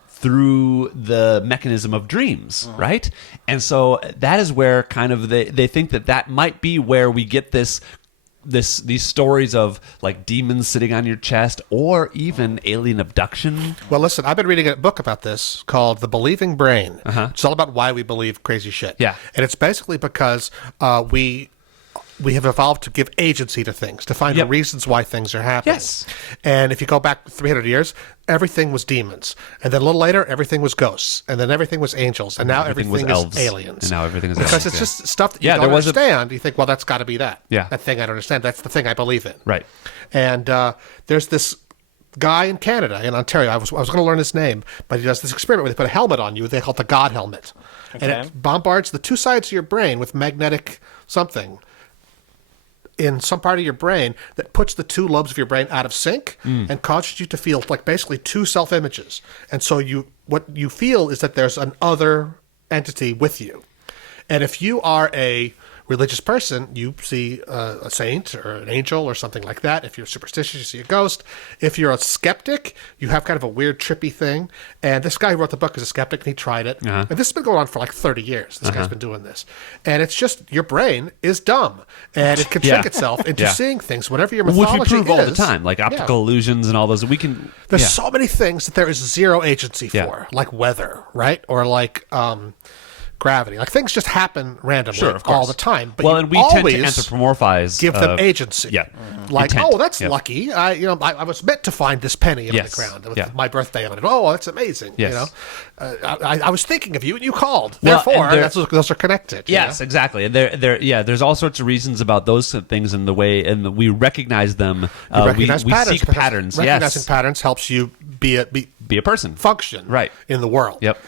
through the mechanism of dreams, right? And so that is where kind of they think that might be where we get these stories of like demons sitting on your chest, or even alien abduction. Well, listen, I've been reading a book about this called The Believing Brain. It's all about why we believe crazy shit. Yeah. And it's basically because we have evolved to give agency to things, to find the reasons why things are happening. Yes. And if you go back 300 years, everything was demons. And then a little later, everything was ghosts. And then everything was angels. And now everything is elves. Aliens. And now everything is because aliens. Because it's just stuff that you don't understand. You think, well, that's got to be that. Yeah. That thing I don't understand. That's the thing I believe in. Right. And there's this guy in Canada, in Ontario. I was going to learn his name, but he does this experiment where they put a helmet on you. They call it the God helmet. Okay. And it bombards the two sides of your brain with magnetic something in some part of your brain that puts the two lobes of your brain out of sync and causes you to feel like basically two self-images. And so what you feel is that there's an other entity with you. And if you are a religious person, you see a saint or an angel or something like that. If you're superstitious, you see a ghost. If you're a skeptic, you have kind of a weird, trippy thing. And this guy who wrote the book is a skeptic, and he tried it. And this has been going on for like 30 years. This guy's been doing this. And it's just your brain is dumb. And it can trick itself into seeing things, whatever your mythology which we prove is. all the time, like optical illusions and all those. There's so many things that there is zero agency for, like weather, right? Or like gravity. Like things just happen randomly all the time. But and we tend to anthropomorphize. Give them agency. Yeah. Like, that's lucky. I was meant to find this penny on the ground with my birthday on it. Oh, that's amazing. Yes. I was thinking of you and you called. Therefore, those are connected. Yes, exactly. And there's all sorts of reasons about those things and the way, and we recognize them. We seek patterns. Recognizing patterns helps you be a person. Function in the world. Yep.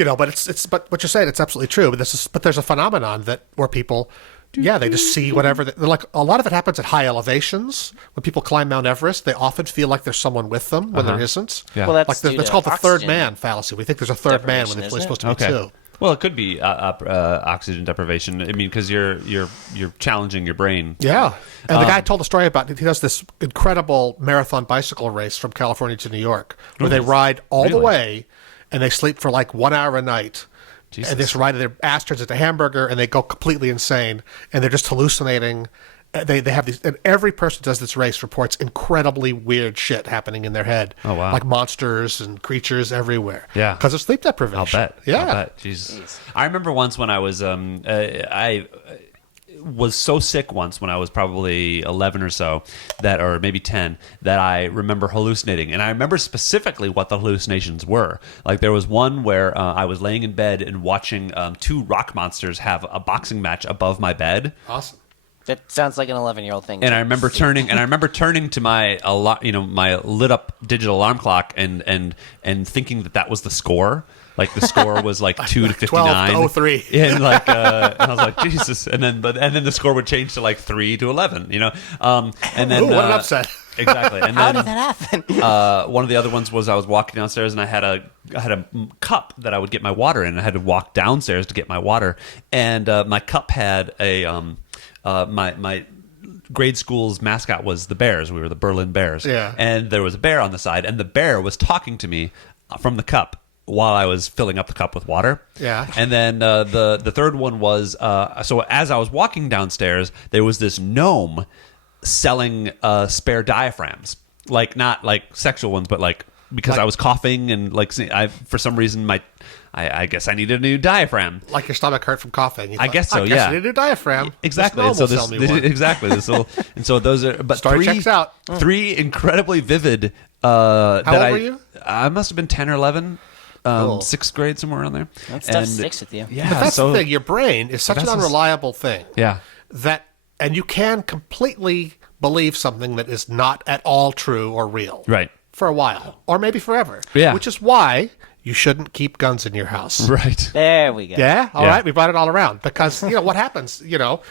But what you're saying, it's absolutely true. But there's a phenomenon where people, they just see whatever. They're like, a lot of it happens at high elevations. When people climb Mount Everest, they often feel like there's someone with them when there isn't. Yeah. Well, that's called the third man fallacy. We think there's a third man when there's supposed to be two. Well, it could be oxygen deprivation. I mean, because you're challenging your brain. Yeah. And the guy told a story about, he does this incredible marathon bicycle race from California to New York, where they ride all the way, and they sleep for like 1 hour a night. Jesus. And this ride, their ass turns into hamburger, and they go completely insane, and they're just hallucinating. They have these, and every person who does this race reports incredibly weird shit happening in their head. Oh, wow. Like monsters and creatures everywhere. Yeah. Because of sleep deprivation. I'll bet. Yeah. I'll bet. Jesus. I remember once when I was, I was so sick once when I was probably 11 or so, or maybe 10, that I remember hallucinating. And I remember specifically what the hallucinations were. Like there was one where I was laying in bed and watching two rock monsters have a boxing match above my bed. Awesome. That sounds like an 11-year-old thing. And I remember turning to my my lit up digital alarm clock and thinking that was the score. Like the score was like 2 to 59. 12-03. And like and I was like, Jesus. And then the score would change to like 3 to 11, And then Ooh, what an upset. Exactly. And How then, did that happen? one of the other ones was I was walking downstairs and I had a cup that I would get my water in. I had to walk downstairs to get my water, and my cup had a my grade school's mascot was the Bears. We were the Berlin Bears. Yeah. And there was a bear on the side, and the bear was talking to me from the cup while I was filling up the cup with water. Yeah. And then the third one was so as I was walking downstairs, there was this gnome selling spare diaphragms, like not like sexual ones, but like because I was coughing and like for some reason I guess I needed a new diaphragm. Like your stomach hurt from coughing. I guess so. I yeah. I need a new diaphragm. Exactly. This And so gnome will sell me one. exactly. And so those are. But Story checks out. 3 incredibly vivid. How old were you? I must have been 10 or 11. Cool. 6th grade, somewhere around there. That stuff sticks with you. Yeah. But that's so, the thing. Your brain is such an unreliable thing. Yeah. And you can completely believe something that is not at all true or real. Right. For a while. Or maybe forever. Yeah. Which is why you shouldn't keep guns in your house. Right. There we go. Yeah? All Yeah. right. We brought it all around. Because, what happens, you go,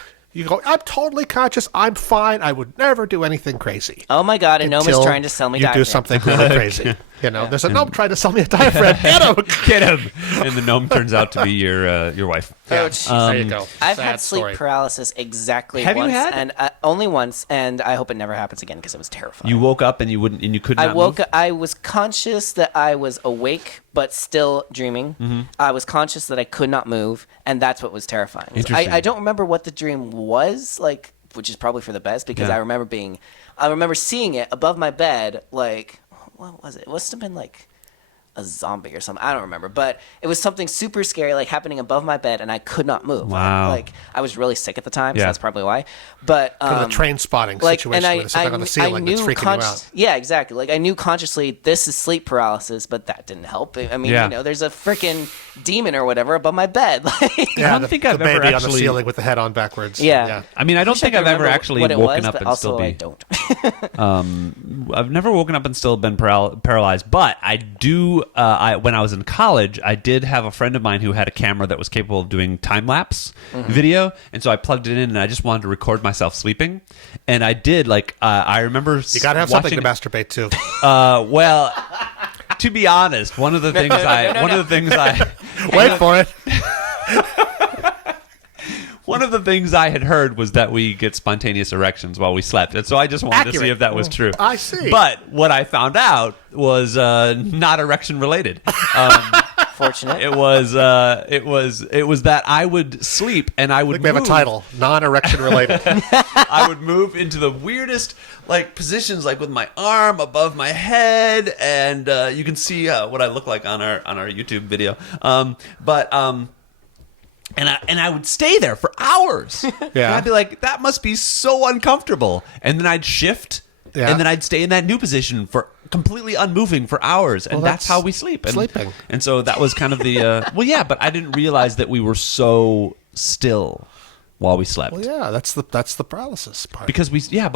I'm totally conscious. I'm fine. I would never do anything crazy. Oh my God, a gnome is Until trying to sell me you diaphragm. do something really crazy. There's a gnome trying to sell me a diaphragm. Get him! Get him. And the gnome turns out to be your wife. Yeah. Oh, There you go. I've Sad had sleep story. paralysis exactly Have you once, had? and only once, and I hope it never happens again because it was terrifying. You woke up and you could not I woke move? up. I was conscious that I was awake but still dreaming. Mm-hmm. I was conscious that I could not move, and that's what was terrifying. Interesting. I don't remember what the dream was like, which is probably for the best because Yeah. I remember seeing it above my bed. Like, what was it? It must have been like a zombie or something. I don't remember, but it was something super scary, like happening above my bed, and I could not move. Wow. Like I was really sick at the time, so Yeah. that's probably why. But Kind of the train spotting situation and where there's something on the ceiling that's freaking you out. Yeah, exactly. Like I knew consciously this is sleep paralysis, but that didn't help. I mean, Yeah. there's a freaking demon or whatever above my bed. Like, Yeah, I don't think I've the ever baby on actually- the ceiling with the head on backwards. Yeah. I mean, I don't wish think could I've ever remember actually what it woken was, up but and still also I be. don't. I've never woken up and still been paralyzed, but I do. When I was in college, I did have a friend of mine who had a camera that was capable of doing time lapse video, and so I plugged it in, and I just wanted to record myself sleeping, and I did. Like I remember You got to have something to masturbate to. Well, to be honest, one of the things Wait for it. One of the things I had heard was that we get spontaneous erections while we slept, and so I just wanted to see Accurate. if that was true. I see. But what I found out was not erection related. Fortunate. It was that I would sleep and I would We have a title, non-erection related. I would move into the weirdest like positions, like with my arm above my head, and you can see what I look like on our YouTube video. And I would stay there for hours. Yeah. And I'd be like, that must be so uncomfortable. And then I'd shift, Yeah. and then I'd stay in that new position for completely unmoving for hours, and Well, that's how we sleep. And, sleeping. And so that was kind of the well, yeah. But I didn't realize that we were so still while we slept. Well, yeah, that's the paralysis part. Because we have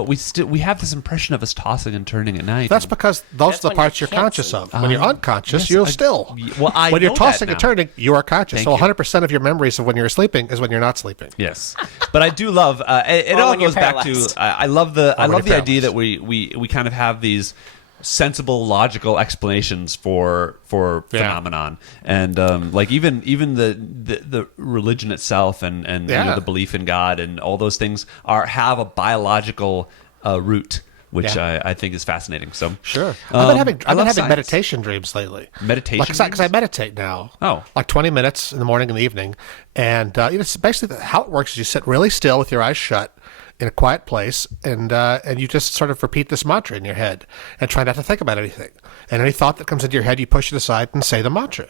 this impression of us tossing and turning at night. That's because those That's are the when parts you you're can't conscious sleep. of. When you're unconscious, yes, you're I- still. well, I when you're know tossing that and now. turning, you are conscious. Thank So you. 100% of your memories of when you're sleeping is when you're not sleeping. Yes, but I do love it. Or All when you're goes back to paralyzed. I love the when you're idea that paralyzed. we kind of have these sensible, logical explanations for phenomenon, and like even the religion itself, and Yeah. the belief in God, and all those things have a biological root, which Yeah. I think is fascinating. So Sure. I I've been love having science. meditation dreams lately. Meditation Because I dreams? meditate now. Oh. Like 20 minutes in the morning and the evening. And it's basically how it works is you sit really still with your eyes shut in a quiet place, and you just sort of repeat this mantra in your head and try not to think about anything. And any thought that comes into your head, you push it aside and say the mantra.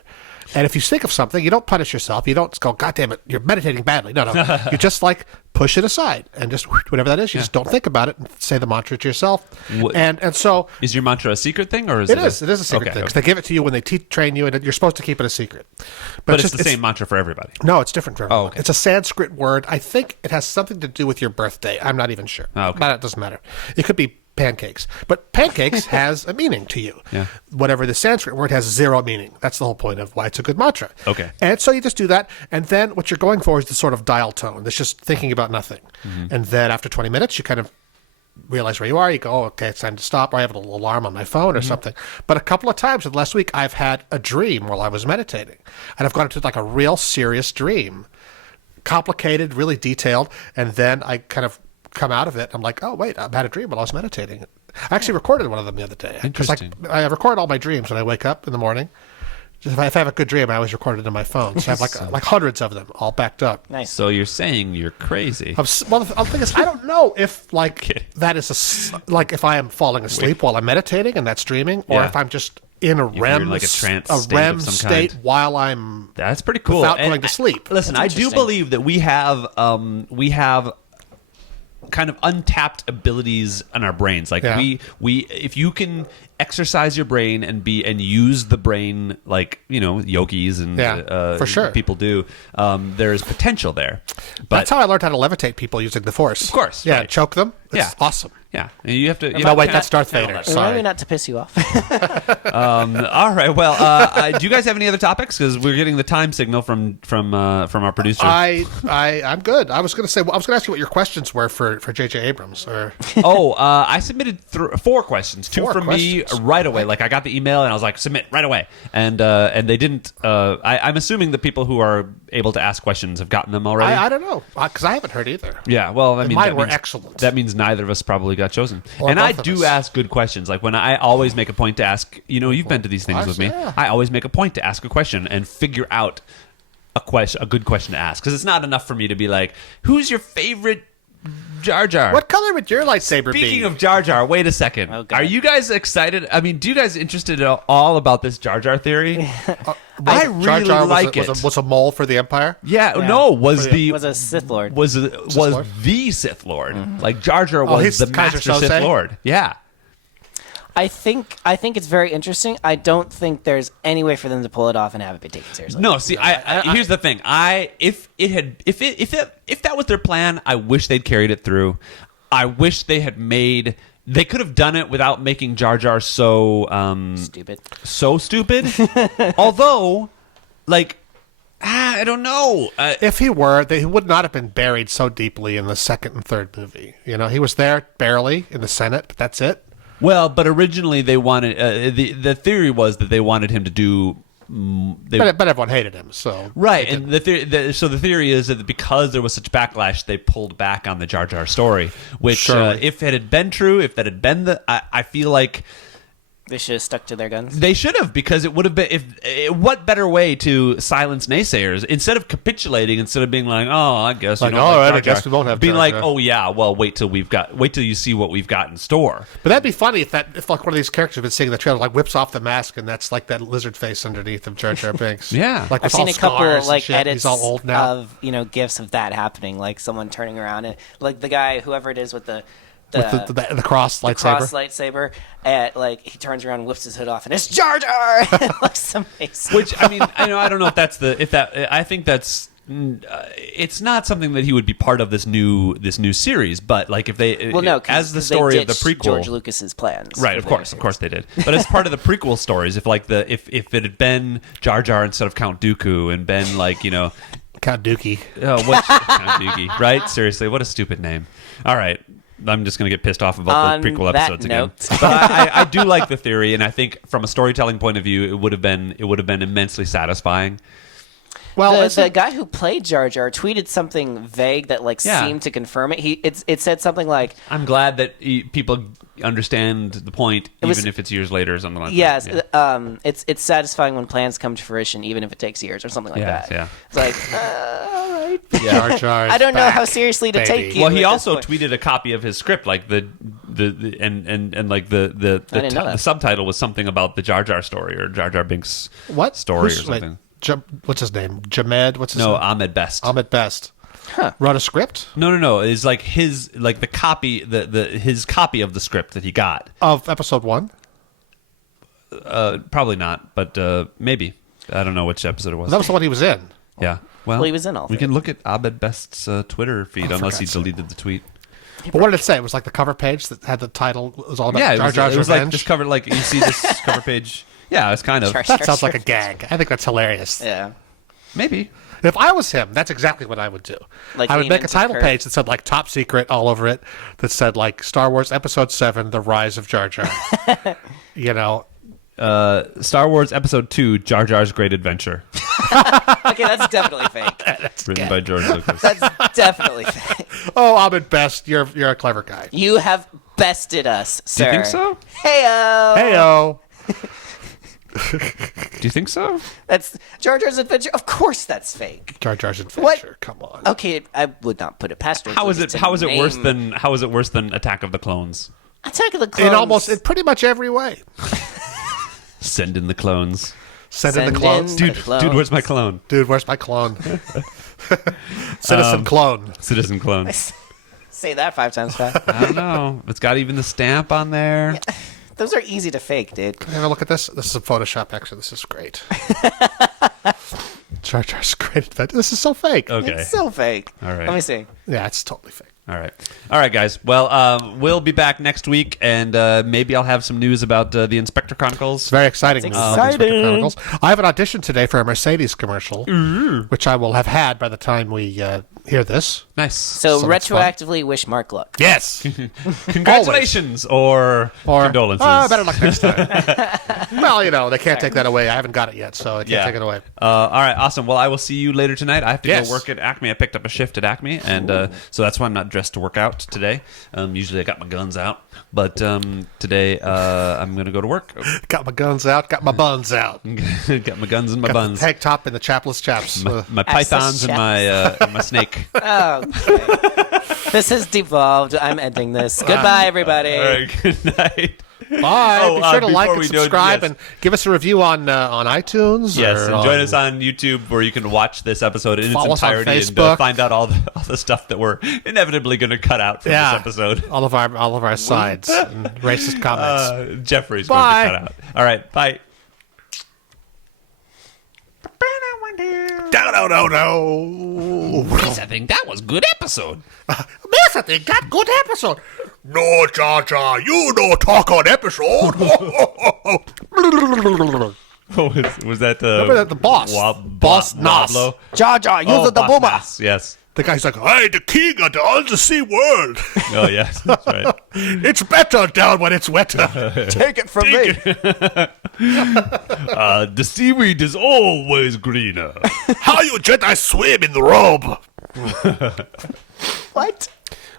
And if you think of something, you don't punish yourself. You don't go, God damn it, you're meditating badly. No. You just like push it aside and just whatever that is. You just don't think about it and say the mantra to yourself. And so is your mantra a secret thing or is it is a secret thing. 'Cause they give it to you when they train you, and you're supposed to keep it a secret. But it's the same mantra for everybody. No, it's different for everyone. Oh, okay. It's a Sanskrit word. I think it has something to do with your birthday. I'm not even sure. Oh, okay. But it doesn't matter. It could be pancakes. But pancakes has a meaning to you. Yeah. Whatever the Sanskrit word has zero meaning. That's the whole point of why it's a good mantra. Okay. And so you just do that, and then what you're going for is the sort of dial tone. That's just thinking about nothing. Mm-hmm. And then after 20 minutes, you kind of realize where you are. You go, oh, okay, it's time to stop. Or I have a little alarm on my phone or something. But a couple of times in the last week, I've had a dream while I was meditating. And I've gone into like a real serious dream. Complicated, really detailed. And then I kind of come out of it. I'm like, oh, wait, I've had a dream while I was meditating. I actually recorded one of them the other day. Interesting. I record all my dreams when I wake up in the morning. Just if I have a good dream, I always record it in my phone. So I have like hundreds of them all backed up. Nice. So you're saying you're crazy. Well, the thing is, I don't know if that is like if I am falling asleep while I'm meditating and that's dreaming, or if I'm just in a REM, like a trance REM state of some state kind. while I'm That's pretty cool. without going to sleep. Listen, I do believe that we have kind of untapped abilities in our brains. Like we if you can exercise your brain and use the brain like, yogis and for sure. people do, there's potential there. But that's how I learned how to levitate people using the Force. Of course. Yeah, right. Choke them. It's awesome. Yeah, and you have to. No, wait, that's Darth Vader. Remind me not to piss you off. All right. Well, do you guys have any other topics? Because we're getting the time signal from our producer. I'm good. I was going to ask you what your questions were for J.J. Abrams. Or I submitted 4 questions. 2 from me right away. Like I got the email and I was like, submit right away. And they didn't. I'm assuming the people who are able to ask questions have gotten them already. I don't know because I haven't heard either. Yeah. Well, I mean, mine were excellent. That means neither of us probably got chosen. Or and I both of do us. ask good questions. Like when I always make a point to ask. You've been to these things with me. Yeah. I always make a point to ask a question and figure out a good question to ask, because it's not enough for me to be like, who's your favorite Jar Jar? What color would your lightsaber be? Speaking of Jar Jar, wait a second. Oh, God. Are you guys excited? I mean, do you guys interested at all about this Jar Jar theory? I really Jar Jar like it. Was a mole for the Empire? Yeah, no, was a Sith Lord. Was Lord? the Sith Lord. Like Jar Jar was he's the Kaiser master Sose? Sith Lord. Yeah. I think it's very interesting. I don't think there's any way for them to pull it off and have it be taken seriously. No, see, here's the thing. If that was their plan, I wish they'd carried it through. I wish they had made. They could have done it without making Jar Jar so Stupid. So stupid. Although, like, I don't know. If he were, he would not have been buried so deeply in the second and third movie. He was there barely in the Senate, but that's it. Well, but originally they wanted the theory was that they wanted him to do. But everyone hated him, so right. And the theory is that because there was such backlash, they pulled back on the Jar Jar story. Which, if it had been true, if that had been I feel like they should have stuck to their guns. They should have, because it would have been. What better way to silence naysayers instead of capitulating? Instead of being like, "Oh, I guess like, you don't like all right, Jar I guess Jar," we won't have being Jar like, Jar. "Oh yeah, well wait till you see what we've got in store." But that'd be funny if like one of these characters had been seeing the trailer, like whips off the mask, and that's like that lizard face underneath of Jar Jar Binks. Yeah. like I've with seen all a couple scars and like shit. edits He's all old now. of gifs of that happening, like someone turning around and like the guy, whoever it is with the the cross lightsaber. cross lightsaber, and like he turns around and whips his hood off, and it's Jar Jar. It looks amazing. Which I mean, I don't know if I think that's. It's not something that he would be part of this new series, but like if they as the story of the prequel, George Lucas's plans, right? Of course they did. But as part of the prequel stories, if it had been Jar Jar instead of Count Dooku and been like Count Dookie. Count Dookie, right? Seriously, what a stupid name. All right. I'm just going to get pissed off about the prequel episodes again. But I do like the theory, and I think from a storytelling point of view, it would have been immensely satisfying. Well, the guy who played Jar Jar tweeted something vague that seemed to confirm it. It said something like, "I'm glad that people understand the point, even if it's years later or something like yes, that." Yes, it's satisfying when plans come to fruition, even if it takes years or something like that. Yeah, it's like, all right. Jar Jar. I don't know how seriously to take you. Well, he also tweeted a copy of his script, like the subtitle was something about the Jar Jar story or Jar Jar Binks story or something. what's his name? Jamed? What's his name? No, Ahmed Best. Ahmed Best. Wrote a script? No. It's like the copy, his copy of the script that he got. Of episode 1? Probably not, but maybe. I don't know which episode it was. That was the one he was in. Yeah. Well, he was in all We three. can look at Abed Best's Twitter feed, unless he deleted the tweet. But what did it say? It was like the cover page that had the title. It was all about Jar Jar's it was like revenge. just covered, like, you see this cover page. Yeah, it's kind of. That sounds like a gag. I think that's hilarious. Yeah. Maybe. If I was him, that's exactly what I would do. Like I would lean make a into title the page that said like Top Secret all over it, that said like Star Wars Episode 7, The Rise of Jar Jar. You know. Star Wars Episode 2, Jar Jar's Great Adventure. Okay, that's definitely fake. Written by George Lucas. That's definitely fake. Oh, Ahmed Best, you're a clever guy. You have bested us, sir. Do you think so? Heyo. Heyo. Do you think so? That's Jar Jar's Adventure. Of course, that's fake. Jar Jar's Adventure. What? Come on. Okay, I would not put it past George How is Lucas it? to How is it worse name than Attack of the Clones? Attack of the Clones? In pretty much every way. Send in the clones. Send in the Send clones. in- Dude, clones. dude, where's my clone? Dude, where's my clone? Citizen clone. Citizen clone. Say that 5 times fast. I don't know. It's got even the stamp on there. Those are easy to fake, dude. Can I have a look at this? This is a Photoshop, actually. This is great. Jar Jar's Great Adventure. This is so fake. Okay. It's so fake. All right. Let me see. Yeah, it's totally fake. All right, guys. Well, we'll be back next week, and maybe I'll have some news about the Inspector Chronicles. It's very exciting. That's Inspector exciting. Chronicles. I have an audition today for a Mercedes commercial, which I will have had by the time we hear this. Nice. So that's fun. retroactively wish Mark luck. Yes. Congratulations or condolences. Better luck next time. Well, you know, they can't take that away. I haven't got it yet, so I can't take it away. All right, awesome. Well, I will see you later tonight. I have to Yes. go work at Acme. I picked up a shift at Acme, and so that's why I'm not dressed to work out today. Usually I got my guns out, but today I'm going to go to work. Got my guns out, got my buns out. Got my guns and my Got buns. the tank top and the chapless chaps. My pythons and my snake. Oh, okay. This has devolved. I'm ending this. Goodbye, everybody. All right, good night. Bye. Be sure to like before and we do it, subscribe yes. and give us a review on iTunes. Yes, or and join on- us on YouTube where you can watch this episode in its Follow us on entirety and Facebook. find out all the stuff that we're inevitably going to cut out from this episode. all of our sides and racist comments. Jeffrey's Bye. going to cut out. All right, bye. No. I think that was a good episode. Miss, I think that good episode. No, Jar Jar, you no talk on episode. Was that the... Remember that the boss? Boss Nass. Wablo? Jar Jar, use the Boss boomer. Nass, yes. The guy's like, I'm the king of the undersea world. Oh, yes, that's right. It's better down when it's wetter. Take it from me. The seaweed is always greener. How you Jedi swim in the robe? What?